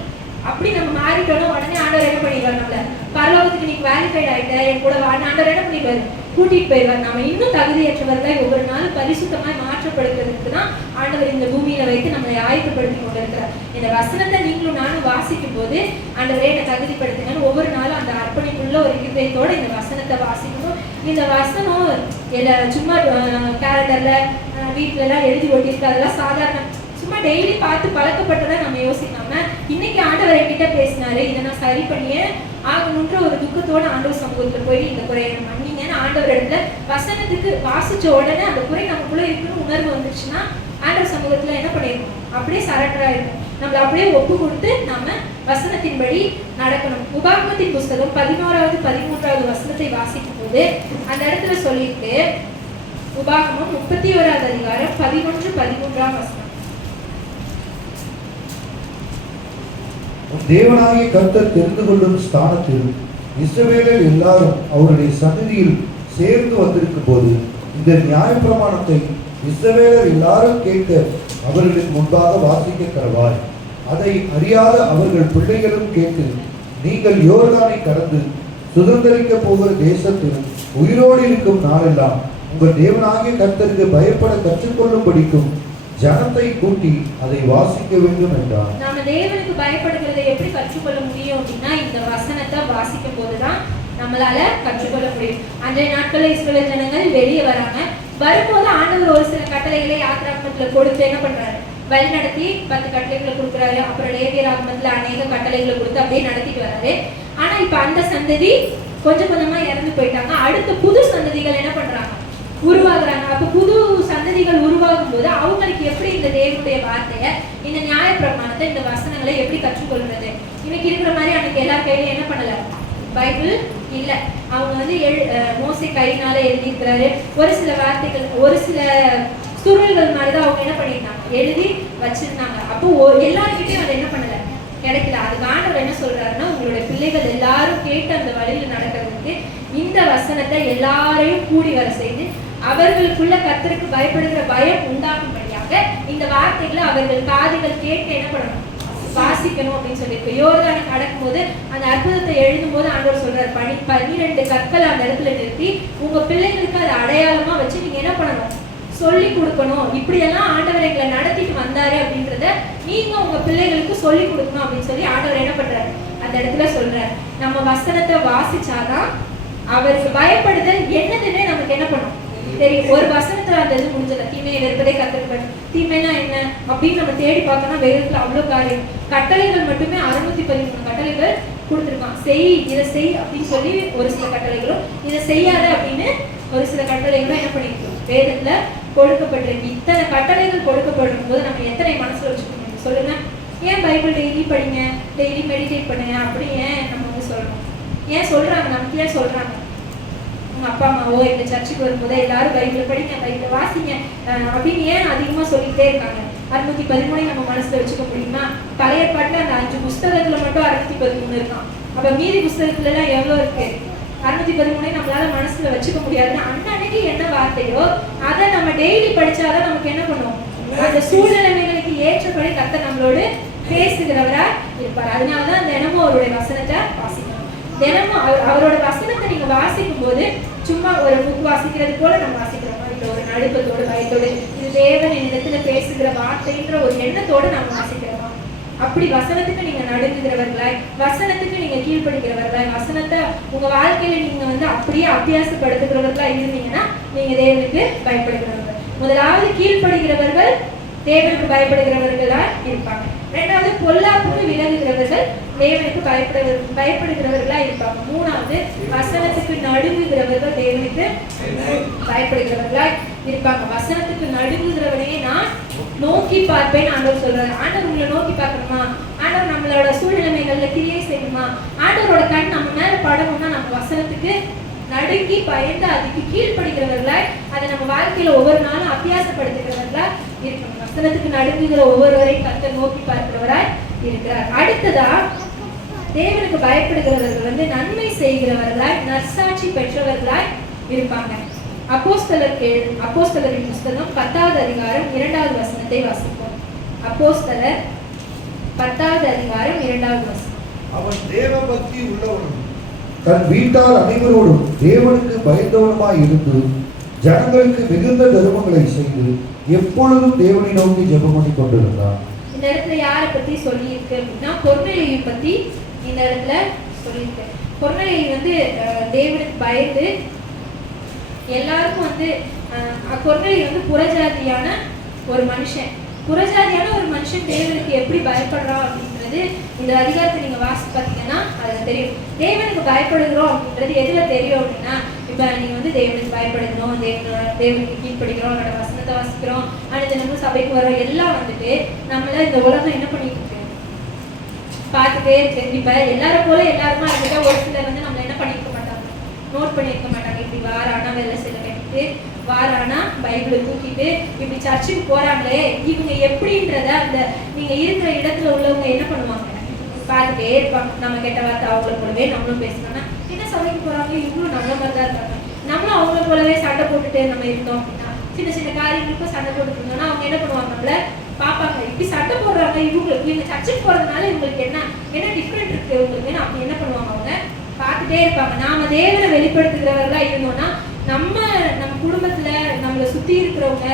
அப்படி நம்ம மாறிட்டோம்னா உடனே ஆண்டவர் என்ன பண்ணிடுவார், நம்மள பரலோகத்துக்கு நீ குவாலிஃபைட் ஆயிட்ட என் கூட ஆண்டவர் என்ன பண்ணிடுவாரு, கூட்டிட்டு போயிடுவார். நம்ம இன்னும் தகுதியற்றவர்களை ஒவ்வொரு நாளும் பரிசுத்தமாய் மாற்றப்படுகிறதுக்கு தான் ஆண்டவர் இந்த பூமியில வைத்து நம்மளை ஆயத்தப்படுத்தி கொண்டிருக்கிறார். இந்த வசனத்தை நீங்களும் நானும் வாசிக்கும் போது ஆண்டவரே என்னை தகுதிப்படுத்தினாலும் ஒவ்வொரு நாளும் அந்த அர்ப்பணிப்புள்ள ஒரு இருதயத்தோட இந்த வசனத்தை வாசிக்கணும். இந்த வசனம் சும்மா கேலண்டர்ல வீட்டுல எல்லாம் எழுதி ஒட்டியிருக்கு, அதெல்லாம் சாதாரண சும்மா டெய்லி பார்த்து பழக்கப்பட்டதை நம்ம யோசிக்காம இன்னைக்கு ஆண்டவர் என்கிட்ட பேசினாரு, இதை நான் சரி பண்ணியே ஆகணுன்ற ஒரு துக்கத்தோட ஆண்டவர் சமூகத்துல போய் இந்த குறையை மன்னிங்கன்னு ஆண்டவர் இடத்துல வசனத்துக்கு வாசிச்ச உடனே அந்த குறை நமக்குள்ள இருக்குன்னு உணர்வு வந்துச்சுன்னா ஆண்டவர் சமூகத்துல என்ன பண்ணிருக்கோம், அப்படியே சரண்டரா இருக்கும், நம்மள அப்படியே ஒப்பு கொடுத்து நம்ம வசனத்தின்படி நடக்கணும். உபாகமத்தின் புஸ்தகம் 11வது 13வது வசனத்தை வாசிக்கும் போது அந்த இடத்துல சொல்லிட்டு உபாகமம் 31வது அதிகாரம் 11 13ஆம் வசனம். தேவனாகிய கர்த்தர் தெரிந்து கொள்ளும் ஸ்தானத்தில் இஸ்ரவேலர் எல்லாரும் அவருடைய சந்நிதியில் சேர்ந்து வந்திருக்கும் போது இந்த நியாயப்பிரமாணத்தை இஸ்ரவேலர் எல்லாரும் கேட்க அவர்களுக்கு முன்பாக வாசிக்க கடவாய். அதை அறியாத அவர்கள் பிள்ளைகளும் கேட்டு நீங்கள் யோர்தானை கடந்து சுதந்திரிக்க போகிற தேசத்தில் உயிரோடு இருக்கும் நாளெல்லாம் உங்கள் தேவனாகிய கர்த்தருக்கு பயப்பட கற்றுக்கொள்ளும் படிக்கும் ஜனத்தை கூட்டி அதை வாசிக்க வேண்டும் என்றார். நாம தேவனுக்கு பயப்படுகிறதை எப்படி கற்றுக்கொள்ள முடியும் அப்படின்னா இந்த வசனத்தை வாசிக்கும் போதுதான் நம்மளால கற்றுக்கொள்ள முடியும். அன்றைய நாட்களில் இஸ்ரவேல் ஜனங்கள் வெளியே வரும்போது ஆண்டவர் ஒரு சில கட்டளைகளை யாத்திராகமத்துல கொடுத்து என்ன பண்றாரு, வழி நடத்தி 10 கட்டளைகளை கொடுக்குறாரு. அப்புறம் லேவியராகமத்துல அநேக கட்டளைகளை கொடுத்து அப்படியே நடத்திட்டு வராரு. ஆனா இப்ப அந்த சந்ததி கொஞ்சம் கொஞ்சமா இறந்து போயிட்டாங்க. அடுத்த புது சந்ததிகள் என்ன பண்றாங்க, உருவாகுறாங்க. அப்ப புது சந்ததிகள் உருவாகும் போது அவங்களுக்கு எப்படி இந்த தேவனுடைய வார்த்தைய, இந்த நியாயப்பிரமாணத்தை, இந்த வசனங்களை எப்படி கற்றுக்கொள்றது? இன்னைக்கு இருக்கிற மாதிரி அன்னைக்கு எல்லா கையிலும் என்ன பண்ணல, பைபிள் இல்ல. அவங்க வந்து மோசே கையினால எழுதியிருக்கிறாரு. ஒரு சில வார்த்தைகள், ஒரு சில சுருள்கள் மாதிரிதான் அவங்க என்ன பண்ணிருந்தாங்க, எழுதி வச்சிருந்தாங்க. அப்போ எல்லாருக்கிட்டையும் அதை என்ன பண்ணல, கிடைக்கல. அதுக்கு ஆண்டவர் என்ன சொல்றாருன்னா, உங்களுடைய பிள்ளைகள் எல்லாரும் கேட்டு அந்த வழியில நடக்கிறதுக்கு இந்த வசனத்தை எல்லாரையும் கூடி வர செய்து அவர்களுக்குள்ள கர்த்தருக்கு பயப்படுகிற பயம் உண்டாகும்படியாக இந்த வார்த்தைகளை அவர்கள் காதுகள் கேட்க என்ன பண்ணணும், வாசிக்கணும் அப்படின்னு சொல்லியிருக்கு. யோர்தானை கடக்கும்போது அந்த அற்புதத்தை எழுதும்போது ஆண்டவர் சொல்றாரு, 12 கற்களை அந்த இடத்துல நிறுத்தி உங்க பிள்ளைங்களுக்கு அதை அடையாளமா வச்சு நீங்க என்ன பண்ணணும், சொல்லி கொடுக்கணும். இப்படியெல்லாம் ஆண்டவர் எங்களை நடத்திட்டு வந்தாரு அப்படின்றத நீங்க உங்க பிள்ளைகளுக்கு சொல்லி கொடுக்கணும் அப்படின்னு சொல்லி ஆண்டவர் என்ன பண்றாரு அந்த இடத்துல சொல்றாரு. நம்ம வசனத்தை வாசிச்சாதான் அவருக்கு பயப்படுதல் என்னதுன்னு நமக்கு என்ன பண்ணும் தெரியும். ஒரு வசனத்துல அந்த இது முடிஞ்சல, தீமையை வெறுப்பதே கத்துக்கப்படும். தீமைனா என்ன அப்படின்னு நம்ம தேடி பார்த்தோம்னா வேதத்துல அவ்வளவு காரியம், கட்டளைகள் மட்டுமே 613 கட்டளைகள் கொடுத்துருக்கான். செய், இதை செய் அப்படின்னு சொல்லி ஒரு சில கட்டளைகளும், இதை செய்யாத அப்படின்னு ஒரு சில கட்டளைகளும் என்ன பண்ணிருக்கோம் வேதத்துல கொடுக்கப்பட்டிருக்கு. இத்தனை கட்டளைகள் கொடுக்கப்படும் போது நம்ம எத்தனை மனசுல வச்சுக்கணும் சொல்லுங்க. ஏன் பைபிள் டெய்லி படிங்க, டெய்லி மெடிடேட் பண்ணுங்க அப்படி ஏன் நம்ம வந்து சொல்லணும்? ஏன் சொல்றாங்க, நமக்கு ஏன் சொல்றாங்க? உங்க அப்பா அம்மாவோ இந்த சர்ச்சுக்கு வரும்போது எல்லாரும் பைபிள் படிங்க, பைபிள் வாசிங்க அப்படின்னு ஏன் அதிகமா சொல்லிக்கிட்டே இருக்காங்க? 613 நம்ம மனசுல வச்சுக்க முடியுமா? பழைய பாட்டுல அந்த 5 புஸ்தகத்துல மட்டும் 613 இருக்கான். அப்ப மீதி புஸ்தகத்துல எல்லாம் எவ்வளவு இருக்கு? 613 நம்மளால மனசுல வச்சுக்க முடியாதுன்னு அன்னைக்கு என்ன வார்த்தையோ அதை நம்ம டெய்லி படிச்சாதான் நமக்கு என்ன பண்ணுவோம், அந்த சூழ்நிலைகளுக்கு ஏற்றபடி கர்த்தர் நம்மளோடு பேசுகிறவரா இருப்பார். அதனாலதான் தினமும் அவருடைய வசனத்தை வாசிக்கணும். தினமும் அவரோட வசனத்தை நீங்க வாசிக்கும் போது சும்மா ஒரு புக் வாசிக்கிறது போல நம்ம வாசிக்கிற மாதிரி இல்லை, ஒரு நடுக்கத்தோடு பயத்தோடு இது தேவன் இடத்துல பேசுகிற வார்த்தைன்ற ஒரு எண்ணத்தோடு நம்ம வாசிக்கிறோமா? அப்படி வசனத்துக்கு நீங்க நடுங்குகிறவர்களாய், வசனத்துக்கு நீங்க கீழ்ப்படுகிறவர்களாய், வசனத்தை உங்க வாழ்க்கையில நீங்க வந்து அப்படியே அபியாசப்படுத்துகிறவர்களா இருந்தீங்கன்னா நீங்க தேவனுக்கு பயப்படுகிறவர்கள். முதலாவது கீழ்ப்படுகிறவர்கள் தேவனுக்கு பயப்படுகிறவர்களா இருப்பாங்க. இரண்டாவது பொல்லாப்புக்கு விலகுகிறவர்கள் தேவனுக்கு பயப்படுகிறவர்களா இருப்பாங்க. மூணாவது வசனத்துக்கு நடுங்குகிறவர்கள் தேவனுக்கு பயப்படுகிறவர்களா இருப்பாங்க. வசனத்துக்கு நடுங்குகிறவனையே நான் நோக்கி பார்ப்பேன் ஆண்டவர் சொல்றாரு. ஆண்டவர் உங்களை நோக்கி பார்க்கணுமா? ஆண்டவர் நம்மளோட சூழ்நிலைகள்ல கிரியை செய்யணுமா? ஆண்டவரோட கண் நம்ம மேல படணும்னா நம்ம வசனத்துக்கு நடுங்கி பயந்து அதுக்கு கீழ்ப்படுகிறவர்களாய் அதை நம்ம வாழ்க்கையில ஒவ்வொரு நாளும் அபியாசப்படுத்துகிறவர்களா இருக்கணும். வசனத்துக்கு நடுங்குகிற ஒவ்வொருவரையும் கர்த்தர் நோக்கி பார்க்கிறவராய் இருக்கிறார். அடுத்ததா தேவனுக்கு பயப்படுகிறவர்கள் வந்து நன்மை செய்கிறவர்களாய் நற்சாட்சி பெற்றவர்களாய் இருப்பாங்க. அப்போஸ்தலரின் புஸ்தகம் 10வது அதிகாரம் 2வது வசனத்தை வாசிப்போம். அப்போஸ்தலர் 10வது அதிகாரம் 2வது வசனம். அவன் தேவ பக்தி உள்ளவனும் தன் வீட்டார் அனைவரோடும் தேவனுக்கு பயந்தவனுமாய் இருந்து ஜனங்களுக்கு மிகுந்த தர்மங்களை செய்து எப்பொழுதும் தேவனை நோக்கி ஜெபம் பண்ணி கொண்டிருந்தான். இந்த இடத்துல யாரை பத்தி சொல்லி இருக்கு அப்படின்னா கொர்நேலியை பத்தி இந்த இடத்துல சொல்லியிருக்கு. கொர்நேலியை வந்து தேவனுக்கு பயந்து எல்லாருக்கும் வந்து கொர்நேலியை வந்து புறஜாதியான ஒரு மனுஷன் தேவனுக்கு எப்படி பயப்படுறான் அப்படின்றது இந்த அதிகாரத்தை நீங்க வாசி பார்த்தீங்கன்னா அதுல தெரியும். தேவனுக்கு பயப்படுகிறோம் அப்படின்றது எதுல தெரியும் அப்படின்னா, இப்ப நீங்க வந்து தேவனுக்கு பயப்படுகிறோம், தேவனுக்கு கீழ்ப்படுகிறோம், அவரோட வசனத்தை வாசிக்கிறோம், அடுத்து நம்ம சபைக்கு வரோம், எல்லாம் வந்துட்டு நம்மள இந்த உலகம் என்ன பண்ணிட்டு இருக்கு பார்த்துட்டே இருக்கு. இப்ப எல்லாரும் போல எல்லாருமா இருந்துட்டா ஒரு சிலர் வந்து நம்மள என்ன பண்ணிருக்க மாட்டாங்க, நோட் பண்ணிருக்க மாட்டாங்க. இப்படி வாரானா வெள்ளை சில கட்டிட்டு வாரானா பைபிளை தூக்கிட்டு இப்படி சர்ச்சுக்கு போறாங்களே இவங்க எப்படின்றத அந்த நீங்க இருக்கிற இடத்துல உள்ளவங்க என்ன பண்ணுவாங்க பார்த்துட்டே இருப்பாங்க. நம்ம கெட்ட வார்த்தை அவங்கள போலவே நம்மளும் பேசணும்னா என்ன சபைக்கு போறாங்க இவங்களும் நம்மள மாதிரி தான் இருக்காங்க, நம்மளும் அவங்கள போலவே சண்டை போட்டுட்டு நம்ம இருந்தோம் அப்படின்னா சின்ன சின்ன காரியங்களுக்கும் சண்டை போட்டுட்டு இருந்தோம்னா அவங்க என்ன பண்ணுவாங்க, நம்மள பாப்பாங்க இப்படி சண்டை போடுறாங்க, இவங்க சர்ச்சுக்கு போறதுனால இவங்களுக்கு என்ன டிஃப்ரெண்ட் இருக்கு இவங்களுக்கு அப்படி என்ன பண்ணுவாங்க, அவங்க பார்த்துட்டே இருப்பாங்க. நாம தேவனை வெளிப்படுத்துகிறவர்களா இருந்தோம்னா நம்ம குடும்பத்துல நம்மளை சுத்தி இருக்கிறவங்க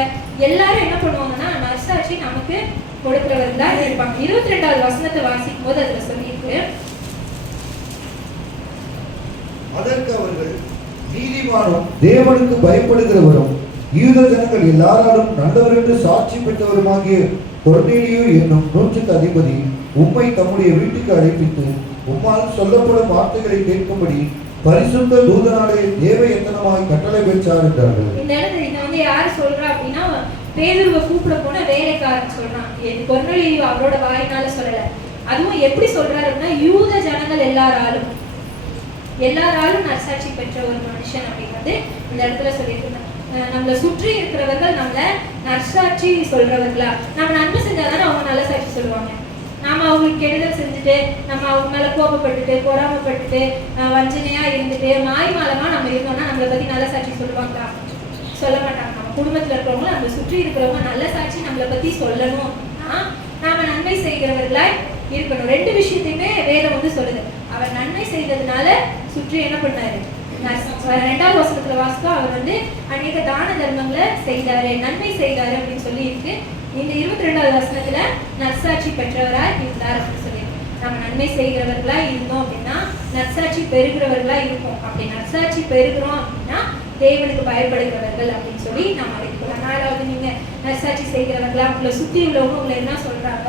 எல்லாரும் என்ன பண்ணுவாங்கன்னா நற்சாட்சி நமக்கு கொடுக்கிறவர்களா இருப்பாங்க. 22வது வசனத்தை வாசிக்கும் போது அதுல சொல்லியிருக்கு, அதற்கு அவர்கள் நீதிமானும் தேவனுக்கு பயப்படுகிறவரும் யூத ஜனங்கள் எல்லாராலும் நல்லவர் என்று சாட்சி பெற்றவருமாகிய கொர்நேலியு என்னும் 100க்கு அதிபதி உம்மை தம்முடைய வீட்டுக்கு அழைப்பித்து உம்மால் சொல்லப்படும் வார்த்தைகளை கேட்கும்படி பரிசுத்த தூதனாலே தேவ எத்தனமாய் கட்டளை பெற்றார் என்றார்கள். இந்த இடத்துல இதை வந்து யாரு சொல்றா அப்படின்னா பேதுருவை கூப்பிட போன வேலைக்காரன் சொல்றான். கொர்நேலியு அவரோட வாயினால சொல்லல. அதுவும் எப்படி சொல்றாருன்னா யூத ஜனங்கள் எல்லாராலும் நற்சாட்சி பெற்ற ஒரு மனுஷன் அப்படிங்கிறது இந்த இடத்துல சொல்லியிருக்காங்க. நம்மளை சுற்றி இருக்கிறவர்கள் நம்மள நற்சாட்சி சொல்றவர்களா, நம்ம நன்மை செஞ்சாதானே அவங்க நல்ல சாட்சி சொல்லுவாங்க. நாம அவங்களுக்கு கெடுதல் செஞ்சுட்டு நம்ம அவங்க மேல கோபப்பட்டுட்டு பொறாமப்பட்டுட்டு வஞ்சனையா இருந்துட்டு மாய்மாலமா நம்ம இருந்தோம்னா நம்மளை பத்தி நல்ல சாட்சி சொல்லுவாங்களா? சொல்ல மாட்டாங்க. நம்ம குடும்பத்துல இருக்கிறவங்க நம்மளை சுற்றி இருக்கிறவங்க நல்ல சாட்சி நம்மளை பத்தி சொல்லணும் அப்படின்னா நாம நன்மை செய்கிறவர்களாய் இருக்கணும். ரெண்டு விஷயத்தையுமே வேதம் வந்து சொல்லுது. அவர் நன்மை செய்ததுனால சுற்றி என்ன பண்ணாரு? 2வது வசனத்துல வாசித்தோம், அவர் வந்து அநேக தான தர்மங்களை செய்தாரு, நன்மை செய்தாரு அப்படின்னு சொல்லி இருக்கு. இந்த 22வது வசனத்துல நற்சாட்சி பெற்றவராய் இருந்தார் அப்படின்னு சொல்லி நம்ம நன்மை செய்கிறவர்களா இருந்தோம் அப்படின்னா நற்சாட்சி பெறுகிறவர்களா இருக்கும். அப்படி நற்சாட்சி பெறுகிறோம் அப்படின்னா தேவனுக்கு பயப்படுகிறவர்கள் அப்படின்னு சொல்லி நம்ம அறிவிக்கலாம். 4வது, நீங்க நற்சாட்சி செய்கிறவர்களா, உங்களை சுத்தி உள்ளவங்க உங்களை என்ன சொல்றாங்க,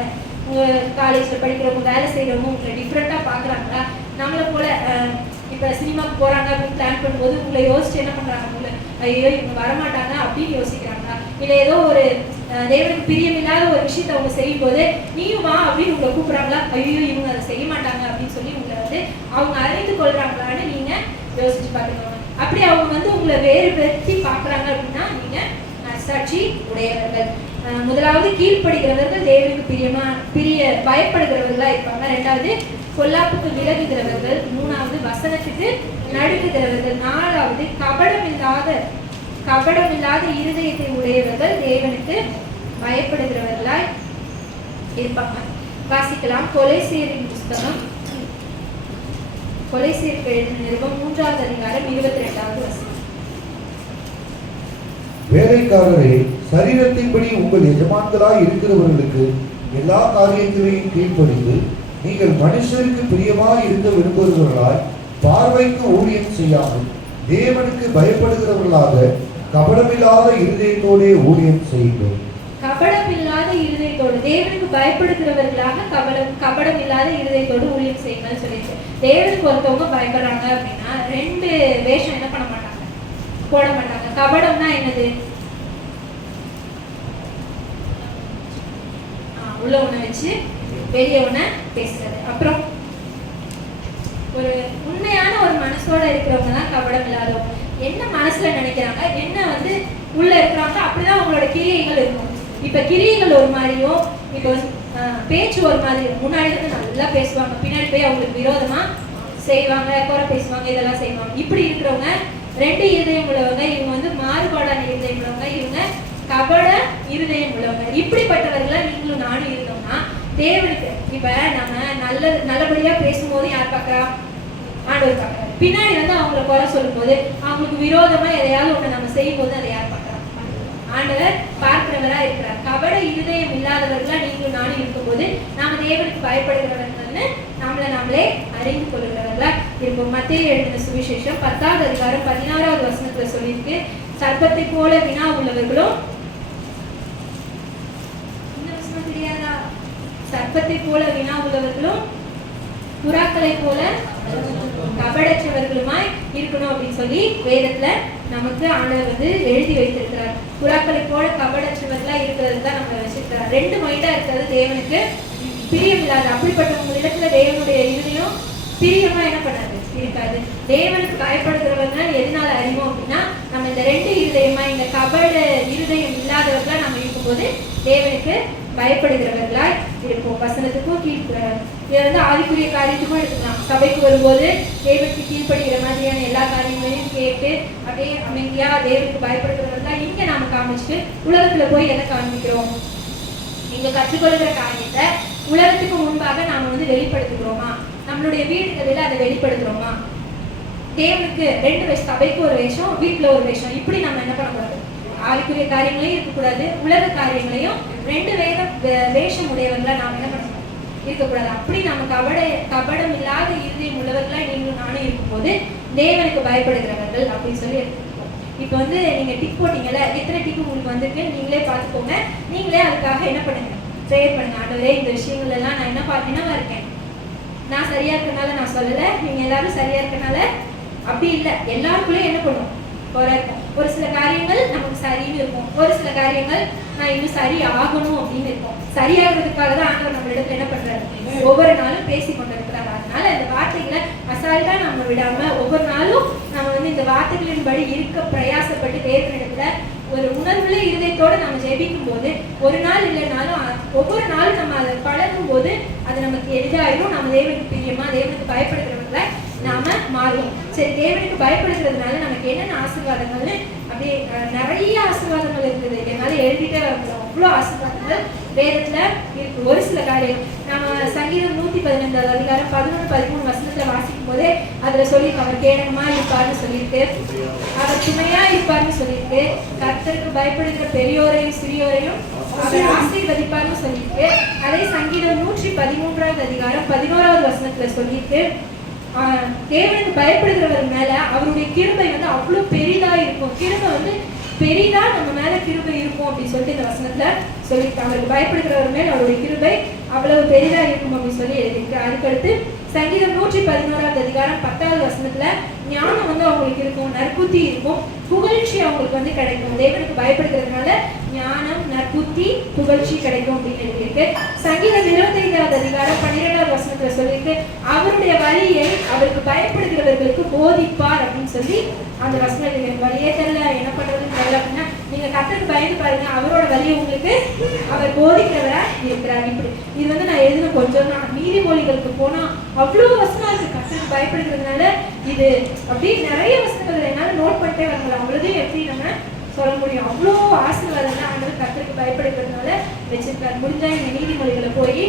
உங்க காலேஜ்ல படிக்கிறவங்க, வேலை செய்யறவங்க உங்களை டிஃப்ரெண்டா பாக்குறாங்களா? நம்மளை போல இப்ப சினிமாக்கு போறாங்க அப்படின்னு பிளான் பண்ணும்போது உங்களை யோசிச்சு என்ன பண்றாங்க, உங்களை ஐயோ இவங்க வரமாட்டாங்க அப்படின்னு யோசிக்கிறாங்களா? இல்ல ஏதோ ஒரு தேவனுக்கு பிரியமில்லாத ஒரு விஷயத்த அவங்க செய்யும் போது நீயும் வா அப்படின்னு உங்களை கூப்பிடுறாங்களா? ஐயோ இவங்க அதை செய்ய மாட்டாங்க அப்படின்னு சொல்லி உங்களை வந்து அவங்க அறிந்து கொள்றாங்களான்னு நீங்க யோசிச்சு பாத்துக்கோங்க. அப்படி அவங்க வந்து உங்களை வேறுபடுத்தி பாக்குறாங்க அப்படின்னா நீங்க நற்சாட்சி உடையவர்கள். முதலாவது கீழ்ப்படுகிறவர்கள் தேவனுக்கு பயப்படுகிறவர்களா இருப்பாங்க. 2வது பொல்லாப்புக்கு விலகுகிறவர்கள். 3வது வசனத்துக்கு நடுங்குகிறவர்கள். 4வது கபடமில்லாத இருதயத்தை உடையவர்கள் தேவனுக்கு பயப்படுகிறவர்களாய் இருப்பாங்க. வாசிக்கலாம். கொலைசேரின் புஸ்தகம், கொலைசேருக்கு எழுதின நிருபம் 3வது அதிகாரம் 22வது வசனம். வேலைக்காரரே, சரீரத்தின்படி உங்கள் எஜமான்களாய் இருக்கிறவர்களுக்கு எல்லா காரியங்களையும் கீழ்ப்படிந்து நீங்கள் மனுஷருக்கு பிரியமாய் இருக்க விரும்புகிறவர்களாய் பார்வைக்கு ஊழியம் செய்யாமல் தேவனுக்கு பயப்படுகிறவர்களாக கபடமில்லாத இருதயத்தோடே ஊழியம் செய்யுங்கள். கபடமில்லாத இருதயத்தோடு, தேவனுக்கு பயப்படுகிறவர்களாக கபடமில்லாத இருதயத்தோடு ஊழியம் செய்யுங்கன்னு சொல்லிட்டு, தேவனுக்கு ஒருத்தவங்க பயப்படுறாங்க அப்படின்னா 2 வேஷம் என்ன பண்ண மாட்டாங்க, போட மாட்டாங்க. கபடம்னா என்னது? உள்ள ஒண்ணு வச்சு வெளியே ஒண்ணு பேசுறது. அப்புறம் ஒரு உண்மையான ஒரு மனசோட இருக்கிறவங்க தான் கபடம் இல்லாதவங்க. என்ன மனசுல நினைக்கிறாங்க, என்ன வந்து உள்ள இருக்கிறாங்க, அப்படிதான் அவங்களோட கிரியைகள் இருக்கும். இப்ப கிரியைகள் ஒரு மாதிரியும், இப்ப பேச்சு ஒரு மாதிரி. முன்னாடி இருந்து நல்லா பேசுவாங்க, பின்னாடி போய் அவங்களுக்கு விரோதமா செய்வாங்க, குறை பேசுவாங்க, இதெல்லாம் செய்வாங்க. இப்படி இருக்கிறவங்க 2 இருதயம் உள்ளவங்க. இவங்க வந்து மாறுபாடான இருதயம் உள்ளவங்க, இவங்க கபட இருதயம் உள்ளவங்க. இப்படிப்பட்டவர்களா நீங்களும் நானும் இருந்தோம்னா தேவனுக்கு இப்ப நம்ம நல்லபடியா பேசும்போது யார் பாக்குறா? ஆண்டவர் பாக்குறாரு. பின்னாடி வந்து அவங்களை குறை சொல்லும் போது, அவங்களுக்கு விரோதமா எதையாவது ஒண்ணு நம்ம செய்யும் போது அதை யார் பாக்குறா? ஆண்டவர் பார்க்கிறவரா இருக்கிறார். கபட இருதயம் இல்லாதவர்களா நீங்களும் நானும் இருக்கும்போது நாம தேவனுக்கு பயப்படுகிறவர்கள்னு நம்மளே அறிந்து கொள்கிறவர்களா இருப்போம். மத்தேயு எழுதின சுவிசேஷம் 10வது அதிகாரம் 16வது வசனத்துல சொல்லியிருக்கு, சர்ப்பத்தை போல வினா உள்ளவர்களும், இந்த வசனம் தெரியாதா? சர்ப்பத்தை போல வினா உள்ளவர்களும் புறாக்களை போல கபடற்றவர்களுமாய் இருக்கணும் அப்படின்னு சொல்லி வேதத்துல நமக்கு ஆண்டவர் வந்து எழுதி வைத்திருக்கிறார். புறாக்களை போல கபடற்றவர்களா இருக்கிறது தான் நம்ம வச்சிருக்கிறார். 2 மைண்டா இருக்கிறது தேவனுக்கு பிரியம் இல்லாத. அப்படிப்பட்ட இடத்துல தேவனுடைய இருதயம் பிரியமா என்ன பண்ணாது, இருக்காது. தேவனுக்கு பயப்படுகிறவங்க எதனால அறிவோம் அப்படின்னா நம்ம இந்த 2 இருதயமா, இந்த கபட இருதயம் இல்லாதவர்களா நம்ம இருக்கும்போது தேவனுக்கு பயப்படுகிறவர்களா இருப்போம். வசனத்துக்கும் இதை வந்து ஆவிக்குரிய காரியத்துக்கும் எடுத்துக்கலாம். சபைக்கு வரும்போது தேவனுக்கு கீழ்ப்படுகிற மாதிரியான எல்லா காரியங்களையும் கேட்டு அப்படியே அமைதியா தேவனுக்கு பயப்படுகிறவர்களா இங்க நாம காமிச்சுட்டு உலகத்துல போய் எதை காண்பிக்கிறோம்? இங்க கற்றுக்கொள்கிற காரியத்தை உலகத்துக்கு முன்பாக நாம வந்து வெளிப்படுத்துகிறோமா? நம்மளுடைய வீடுகளில் அதை வெளிப்படுத்துறோமா? தேவனுக்கு 2 வேஷம், சபைக்கு ஒரு வேஷம், வீட்டுல ஒரு வேஷம். இப்படி நம்ம என்ன பண்ணக்கூடாது, ஆவிக்குரிய காரியங்களையும் இருக்கக்கூடாது, உலக காரியங்களையும் 2 வேஷம் உடையவர்களா நாம் என்ன பண்ணணும், இருக்கக்கூடாது. அப்படி நம்ம கபடம் இல்லாத இருதயம் உள்ளவர்களா நீங்களும் நானும் இருக்கும்போது தேவனுக்கு பயப்படுகிறவர்கள் அப்படின்னு சொல்லி இருக்கோம். இப்போ வந்து நீங்க டிக் போட்டீங்கல்ல, எத்தனை டிக் உங்களுக்கு வந்திருக்கு நீங்களே பார்த்துக்கோங்க. நீங்களே அதுக்காக என்ன பண்ணுங்க, ப்ரேயர் பண்ணுங்க. ஆண்டவரே, இந்த விஷயங்கள் எல்லாம் நான் என்னவா இருக்கேன், நான் சரியா இருக்கனால நான் சொல்லல, நீங்க எல்லாரும் சரியா இருக்கனால அப்படி இல்லை. எல்லாருக்குள்ளே என்ன பண்ணுவோம், குறை இருக்கும். ஒரு சில காரியங்கள் நமக்கு சரின்னு இருக்கும், ஒரு சில காரியங்கள் நான் இன்னும் சரி ஆகணும் அப்படின்னு இருக்கும். சரியாகிறதுக்காக தான் ஆண்டவர் நம்ம இடத்துல என்ன பண்றாரு, ஒவ்வொரு நாளும் பேசி கொண்டு இருக்கிறாரு. அதனால இந்த வார்த்தைகளை அசால்ட்டா நம்ம விடாம ஒவ்வொரு நாளும் நம்ம வந்து இந்த வார்த்தைகளின்படி இருக்க பிரயாசப்பட்டு தேவனிடத்துல ஒரு உணர்வுள்ள இருதயத்தோட நம்ம ஜெபிக்கும் போது ஒரு நாள் இல்லைனாலும் ஒவ்வொரு நாளும் நம்ம அதை பழகும் போது அது நமக்கு எளிதாயிடும். நம்ம தேவனுக்கு பிரியமா, தேவனுக்கு பயப்படுகிறவங்கள நாம மாறுவோம். சரி, தேவனுக்கு பயப்படுகிறதுனால நமக்கு என்னென்ன ஆசீர்வாதங்கள்னு அப்படியே நிறைய ஆசீர்வாதங்கள் இருக்குது. என்னால எழுதிட்டே வரணும். அவ்வளோ ஆசீர்வாதங்கள் வேதத்துல இருக்கு. ஒரு சில காரியம் நம்ம சங்கீதம் 115 அதிகாரம் 11-13 வசனத்துல வாசிக்கும் போதே அதுல சொல்லி அவர் கேடகமா இருப்பார்னு சொல்லியிருக்கு, அவர் துணையா இருப்பார்னு சொல்லியிருக்கு, கர்த்தருக்கு பயப்படுகிற பெரியோரையும் சிறியோரையும் அவர் ஆசீர்வதிப்பார்னு சொல்லியிருக்கு. அதே சங்கீதம் 113 அதிகாரம் 11 வசனத்துல சொல்லியிருக்கு, தேவனுக்கு பயப்படுகிறவர் மேல அவருடைய கிருபை வந்து அவ்வளவு பெரிதா இருக்கும். கிருபை வந்து பெரிதா நம்ம மேல கிருபை இருக்கும் அப்படின்னு சொல்லிட்டு இந்த வசனத்துல சொல்லியிருக்காங்க. அவருக்கு பயப்படுகிறவர் மேல் அவருடைய கிருபை அவ்வளவு பெரிதா இருக்கும் அப்படின்னு சொல்லி எழுதியிருக்கு. அதுக்கடுத்து சங்கீதம் 111 அதிகாரம் 10 வசனத்துல ஞானம் வந்து அவங்களுக்கு இருக்கும், நற்புத்தி இருக்கும், புகழ்ச்சி அவங்களுக்கு வந்து கிடைக்கும். தேவனுக்கு பயப்படுகிறதுனால ஞானம், நற்புத்தி, புகழ்ச்சி கிடைக்கும் அப்படின்னு எழுதியிருக்கு. சங்கீதம் 25 அதிகாரம் 12 வசனத்துல சொல்லியிருக்கு, அவருடைய வழியை அவருக்கு பயப்படுகிறவர்களுக்கு போதிப்பார் அப்படின்னு சொல்லி அந்த வசனத்துக்கு வழியே தெரியல, என்ன பண்றதுன்னு தெரியல அப்படின்னா நீங்க கர்த்தருக்கு பயந்து பாருங்க, அவரோட வழியை உங்களுக்கு அவர் போதிக்கிறவரா இருக்கிறார். இப்படி இது வந்து நான் எழுதின கொஞ்சம் தான். நீதிமொழிகளுக்கு போனா அவ்வளவு வசனம் இருக்கு கர்த்தருக்கு பயப்படுகிறதுனால. இது அப்படி நிறைய வசனங்கள் என்னால நோட் பண்ணிட்டே வரலாம், அவ்வளோதையும் எப்படி நம்ம சொல்ல முடியும். அவ்வளோ ஆசீர்வாதம் தான் ஆண்டவர் கர்த்தருக்கு பயப்படுகிறதுனால வச்சிருக்காரு. முடிஞ்சா இந்த நீதிமொழிகளை போய்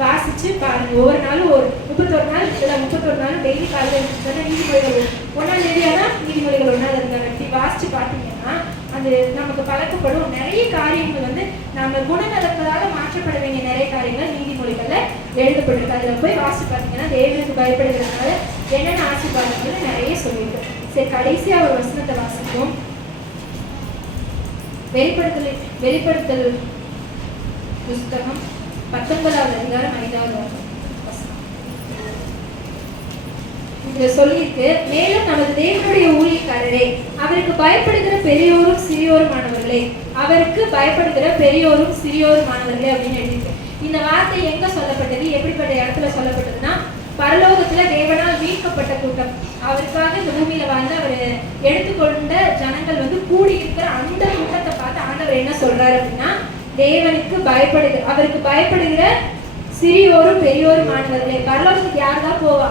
வாசிச்சு பாருங்க. ஒவ்வொரு நாளும் ஒரு 31 நாள் இல்லை 31 நாள் டெய்லி காலையில் இருந்துச்சுன்னா நீதிமொழிகள் 1ஆம் தேதியானா நீதிமொழிகள் 1ஆவது இருந்தாங்க. இப்படி வாசிச்சு பார்த்தீங்கன்னா அது நமக்கு பழக்கப்படும். நிறைய காரியங்கள் வந்து நம்ம குணநலங்களாக மாற்றப்பட வேண்டிய நிறைய காரியங்கள் நீதிமொழிகள்ல எழுதப்பட்டிருக்கு. அதுல போய் வாசிச்சு பார்த்தீங்கன்னா தேவனுக்கு பயப்படுகிறதுனால என்னென்ன ஆசீர்வாதங்கள் நிறைய சொல்லியிருக்கு. சரி, கடைசியா ஒரு வசனத்தை வாசிப்போம். வெளிப்படுத்தல் புஸ்தகம் 19வது அதிகாரம் 5வது வசனம். இதுல சொல்லியிருக்கு, மேலும் நமது தேவனுடைய ஊழியக்காரரே, அவருக்கு பயப்படுகிற பெரியோரும் சிறியோருமானவர்களே, அவருக்கு பயப்படுகிற பெரியோரும் சிறியோருமானவர்களே அப்படின்னு எழுதியிருக்கு. இந்த வார்த்தை எங்க சொல்லப்பட்டது, எப்படிப்பட்ட இடத்துல சொல்லப்பட்டதுன்னா பரலோகத்துல தேவனால் மீட்கப்பட்ட கூட்டம், அவருக்காக இந்த பூமியில வாழ்ந்து அவர் எடுத்துக்கொண்ட ஜனங்கள் வந்து கூடி இருக்கிற அந்த கூட்டத்தை பார்த்து ஆண்டவர் என்ன சொல்றாரு அப்படின்னா, தேவனுக்கு அவருக்கு பயப்படுகிற சிறியோரும் பெரியோரும் மாணவர்களே. பரலோகத்துக்கு யார் தான் போவா?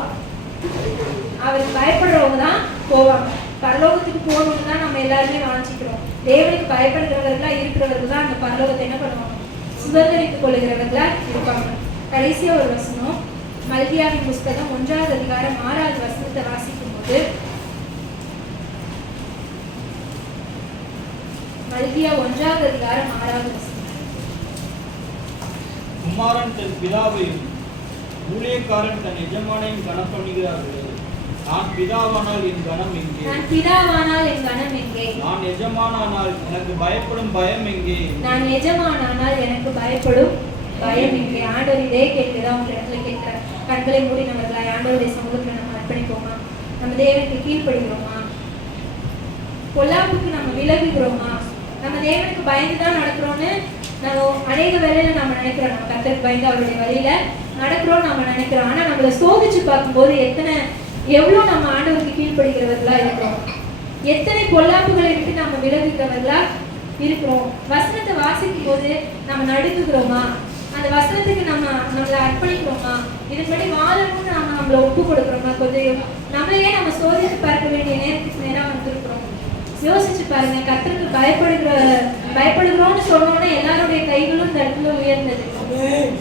அவருக்கு பயப்படுறவங்க தான் போவாங்க. பரலோகத்துக்கு போகணும்னு தான் நம்ம எல்லாருமே வாஞ்சிக்கிறோம். தேவனுக்கு பயப்படுகிறவர்களா இருக்கிறவர்கள் தான் அந்த பரலோகத்தை என்ன பண்ணுவாங்க? சுதந்திரித்துக் கொள்ளுகிறவர்களா இருப்பாங்க. கடைசியா ஒரு வசனம், மல்கியாவின் புஸ்தகம் 1வது அதிகாரம் 6வது வசனத்தை வாசிக்கும் போது, மல்கியா 1வது அதிகாரம் 6வது வசனம், குமாரன் தன் பிதாவையும் ஊழியக்காரன் தன் எஜமானையும் கனம் பண்ணுகிறார்கள். நான் பிதாவானால் என் கனம் எங்கே? நான் பிதாவானால் என் கனம் எங்கே? நான் எஜமானானால் எனக்கு பயப்படும் பயம் எங்கே? நான் எஜமானானால் எனக்கு பயப்படும் பயம் எங்கே? ஆண்டவர் இதே கேட்கிறதா உங்க இடத்துல கேட்கிறார். கண்களை மூடி நம்மளா ஆண்டவருடைய சமூகத்துல நம்ம அர்ப்பணிப்போமா? நம்ம தேவனுக்கு கீழ்ப்படுகிறோமா? பொல்லாப்புக்கு நம்ம விலகுகிறோமா? நம்ம தேவனுக்கு பயந்துதான் நடக்கிறோம்னு நம்ம அநேக வேலையில நம்ம நினைக்கிறோம். நம்ம கர்த்தருக்கு பயந்து அவருடைய வழியில நடக்கிறோம் நம்ம நினைக்கிறோம். ஆனா நம்மளை சோதிச்சு பார்க்கும்போது எவ்வளவு நம்ம ஆண்டவருக்கு கீழ்ப்படுகிறவர்களா இருக்கிறோம், எத்தனை பொல்லாப்புகளை விட்டு நம்ம விலகுகிறவர்களா இருக்கிறோம். வசனத்தை வாசிக்கும் போது நம்ம நடுங்குகிறோமா? அந்த வசனத்துக்கு நம்மளை அர்ப்பணிக்கிறோமா? இதன்படி வாழணும்னு நம்மளை ஒப்பு கொடுக்குறோமா? கொஞ்சம் நம்மளையே நம்ம சோதிச்சு பார்க்க வேண்டிய நேரத்துக்கு நேரம் வந்திருக்கிறோம். யோசிச்சு பாருங்க. கர்த்தருக்கு பயப்படுகிறோம்னு சொன்னோன்னே எல்லாருடைய கைகளும் இந்த இடத்துல உயர்ந்தது.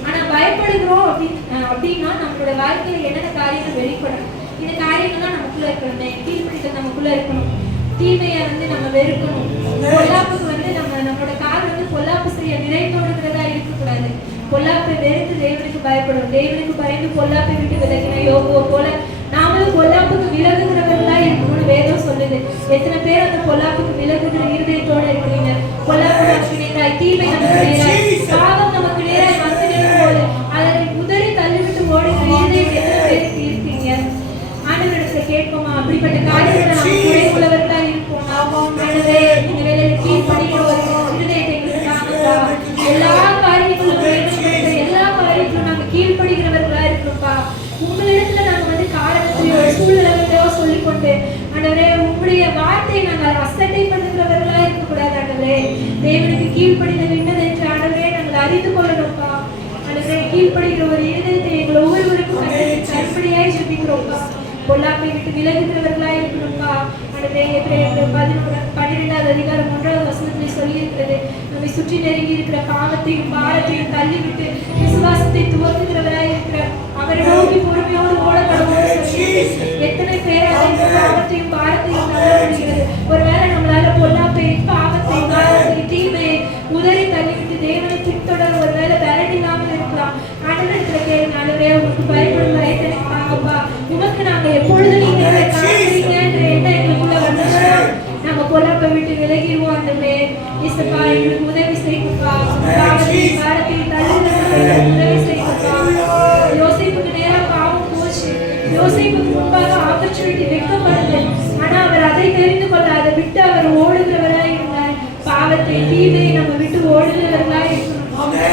ஆனா பயப்படுகிறோம் அப்படின்னா நம்மளோட வாழ்க்கையில என்னென்ன காரியங்கள் வெளிப்படணும், இந்த காரியங்கள்லாம் நமக்குள்ள இருக்கணுமே. கீழ்ப்படிதல் நமக்குள்ள இருக்கணும். தீமையை வந்து நம்ம வெறுக்கணும். பொல்லாப்புக்கு வந்து நம்மளோட கால் வந்து பொல்லாப்பு செய்ய நிறைந்தோடுகிறதா இருக்கக்கூடாது. பொல்லாப்பை வெறுத்து தேவனுக்கு பயப்படும். தேவனுக்கு பயந்து பொல்லாப்பை விட்டு விலகின யோபுவை போல நாமளும் பொல்லாப்புக்கு விலகுகிறவர்களா இருக்கணும்னு வேதம் சொல்லுது. எத்தனை பேர் அந்த பொல்லாப்புக்கு விலகுகிற இருதயத்தோட இருக்கிறீங்க? பொல்லாப்பு நமக்கு நேராய், தீமை நமக்கு நேராய், பாவம் நமக்கு நேராய் வந்து போது அதை உதறி தள்ளிவிட்டு ஓடுகிற இருதயம் எத்தனை பேருக்கு இருக்கீங்க? ஆண்டவரிடத்துல கேட்போமா? அப்படிப்பட்ட காரியங்களை நம்ம குறைவுள்ளவர்களா இருப்போம். ஆண்டவரே, இந்த வேலையில கீழ்ப்படிக்கிற ஒரு இருதயத்தை எங்களுக்கு தாங்கப்பா. எல்லா காரியங்களும் நாங்க கீழ்ப்படுகிறவர்களா இருக்கோம்ப்பா. உங்களிடத்துல நாங்க வந்து காரணத்தையோ சூழ்நிலையோ சொல்லிக்கொண்டு ஆண்டவரே உங்களுடைய வார்த்தையை நாங்கள் அசட்டை பண்ணுகிறவர்களா இருக்கக்கூடாது. ஆண்டவரே, தேவனுக்கு கீழ்ப்படிதல் என்னதென்று ஆண்டவரே நாங்கள் அறிந்து கொள்ளணும்ப்பா. ஆண்டவரே, கீழ்ப்படுகிற ஒரு இருதயத்தை எங்கள் ஒவ்வொருவருக்கும் கற்பனையாய் ஜெபிக்கிறோம்ப்பா. பொல்லாப்பை விட்டு விலகுகிறவர்களா இருக்கணும்பா. ஆண்டவரே, எபிரேயர் 12வது அதிகாரம் 1வது வசனத்திலே சொல்லி இருக்கிறது, நம்மை சுற்றி நெருங்கி இருக்கிற பாவத்தையும் பாரத்தையும் தள்ளிவிட்டு விசுவாசத்தை துவக்குகிறவராய் இருக்கிற அவரை நோக்கி பொறுமையோடு ஓட கடவுள் சொல்லி எத்தனை பேரால் இந்த பாவத்தையும் பாரத்தையும் தள்ள முடிகிறது? ஒருவேளை நம்மளால பொல்லாப்பை பாவத்தை பாரத்தை தீமையை உதறி தள்ளிவிட்டு தேவனை பின்தொடர ஒருவேளை பலன் இல்லாமல் இருக்கலாம். ஆண்டவரிடத்துல கேளுங்க, ஆண்டவரே உமக்கு பயப்படும் பயத்தை தாங்கப்பா. உமக்கு நாங்க எப்பொழுது நீங்க காண்கிறீங்கன்ற எண்ணம் எங்களுக்குள்ள வந்துச்சுன்னா நாங்க பொல்லாப்பை விட்டு விலகிடுவோம். ஆண்டவரே இயேசுப்பா, எங்களுக்கு உதவி செய்யுங்கப்பா. பாவத்தையும் பாரத்தையும் தள்ளுகிறவர்களுக்கு உதவி செய்யுங்கப்பா. யோசேப்புக்கு நேரா பாவம் போச்சு. யோசேப்புக்கு முன்பாக ஆப்பர்ச்சுனிட்டி வைக்கப்படுது. ஆனா அவர் அதை தெரிந்து கொள்ள அதை விட்டு அவர் ஓடுகிறவராய் இருந்தார். பாவத்தை தீமையை நம்ம விட்டு ஓடுகிறவர்களாய் இருக்கணும்.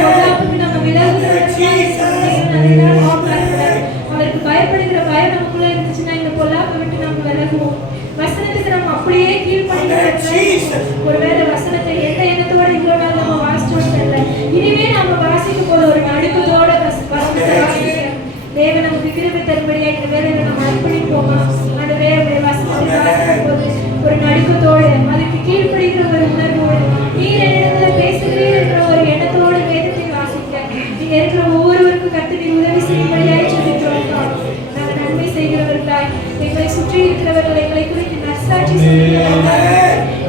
பொல்லாப்புக்கு நம்ம விலகுகிறவர்களாய் இருக்கணும். அவருக்கு பயப்படுகிற பயம் நமக்குள்ள இருந்துச்சுன்னா இந்த பொல்லாப்பை விட்டு நம்ம விலகுவோம். வசனத்துக்கு நம்ம அப்படியே கீழ்ப்படிகிறோம். ஒருவேளை வசனத்தை எந்த எண்ணத்தோட இவ்வளவு நாள் நம்ம வாசிச்சோம் தெரியல, இனிமே நம்ம வாசிக்கும் போது ஒரு நடுக்கத்தோட வசனத்தை வாசிக்கிறோம். தேவன் நமக்கு கிருபை தரும்படியா இந்த வேலையில நம்ம அர்ப்பணிப்போமா? ஆண்டவரே, உடைய வசனத்தை வாசிக்கும் போது ஒரு நடுக்கத்தோடு அதுக்கு கீழ்ப்படுகிற ஒரு உணர்வோடு நீர் என்னிடத்துல பேசுகிறீர் என்ற ஒரு எண்ணத்தோடு வேதத்தை வாசிக்க நீங்க இருக்கிற ஒவ்வொருவருக்கும் கர்த்தர் உதவி செய்யும்படியாய் ஜெபிக்கிறோம். நாங்கள் நன்மை செய்கிறவர்களாய் எங்களை சுற்றி இருக்கிறவர்கள் எங்களை குறித்து நற்சாட்சி சொல்லுகிறவர்களாய்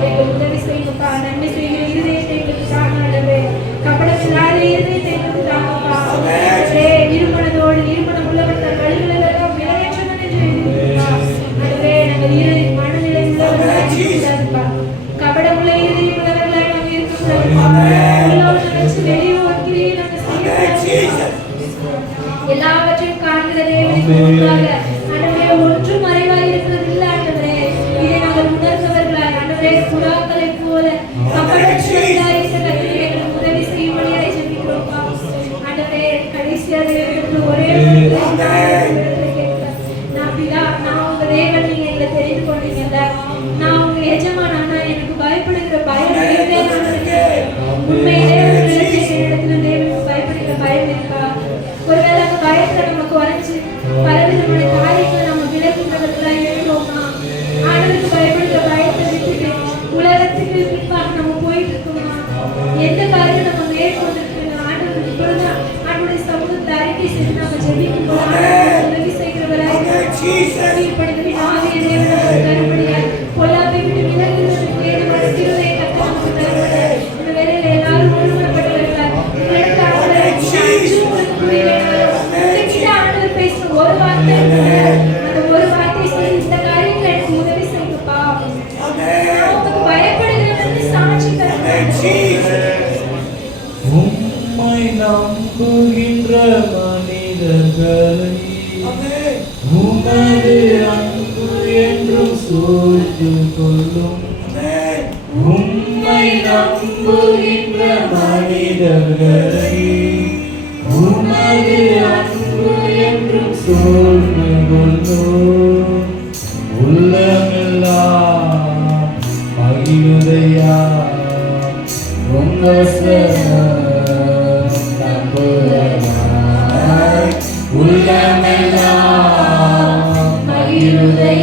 எங்களுக்கு உதவி செய்யுங்கப்பா. நன்மை செய்கிற இருதயத்தை எங்களுக்கு தாங்க. கபடம் இல்லாத இருதயத்தை எங்களுக்கு தாங்கப்பா. இருமனதோடு இருமனம் உள்ளவர் தன் வழிகளெல்லாம் விலையற்றவன் என்று எழுதியிருக்கிறா. அதுவே நாங்கள் மனநிலை உள்ளவர்களாய் இருக்கக்கூடாதுப்பா. கபடம் உள்ள இருதயம் உள்ளவர்களாய் நாங்கள் இருக்கக்கூடாதுப்பா. வெளியே ஒன்றியே நாங்கள் செய்யக்கூடாது. எல்லாவற்றையும் காண்கிற தேவனுக்கு முன்பாக ஆண்டவரே ஒன்றும் மறைவாய் இருக்கிறது இல்லை. ஆண்டவரே, இதை நாங்கள் உணர்ந்தவர்களாய் ஆண்டவரே புறாக்களை போல கபடற்றவர்களாய் எங்களுக்கு உதவி செய்யும்படியாய் ஜெபிக்கிறோம்ப்பா. ஆண்டவரே, கடைசியாக ஒரே நான் உங்க தேவன், நீங்க எங்களை தெரிந்து கொண்டீங்கல்ல, நான் உங்க எஜமானா, எனக்கு பயப்படுகிற பயம் உண்மையிலே இடத்துல தேவனுக்கு பயப்படுகிற பயம் இருக்கா? ஒருவேளை அந்த பயத்தை நமக்கு வரைஞ்சு பலவிதமான காரியங்களை நம்ம விலகின்றவர்களாக இருக்கிறோமா? ஆண்டவருக்கு பயப்படுகிற பயத்தை விட்டுட்டு உலகத்துக்கு பின்பாக நம்ம போயிட்டு இருக்கோமா? எந்த காரியம் நம்ம மேற்கொண்டிருக்கோம்? ஆண்டவருக்கு இப்பொழுது ஆண்டவருடைய சமூகத்தை அறிக்கை செய்து நம்ம ஜெபிக்கும் போது உதவி செய்கிறவராய் கீழ்ப்படுகிற ஆவியை தேவன் தரும்படியாய் பொல்லாப்பை விட்டு விலகுவதற்கு தேவனுடைய கிருபையை கர்த்தர் நமக்கு தருகிறார். இந்த வேளையில எல்லாரும் ஒருமனப்பட்டவர்களாய் உங்களுக்கு ஆண்டவர் பேசுற ஒரு வார்த்தை, அந்த ஒரு வார்த்தை சொல்லி இந்த காரியங்களை எனக்கு உதவி செய்யுங்கப்பா. உங்களுக்கு பயப்படுகிறவனுக்கு சாட்சி தருகிறேன். உம்மை நம்புகின்ற மனிதர்களை உமது அன்பு என்றும் சூழ்ந்து கொள்ளும். உம்மை நம்புகின்ற மனிதர்களை உமது அன்பு என்றும் சூழ்ந்து கொள்ளும். உள்ளமெல்லாம் மகிழுதையா உங்க நம்புகிறாய். உள்ளமெல்லாம் மகிழுதையா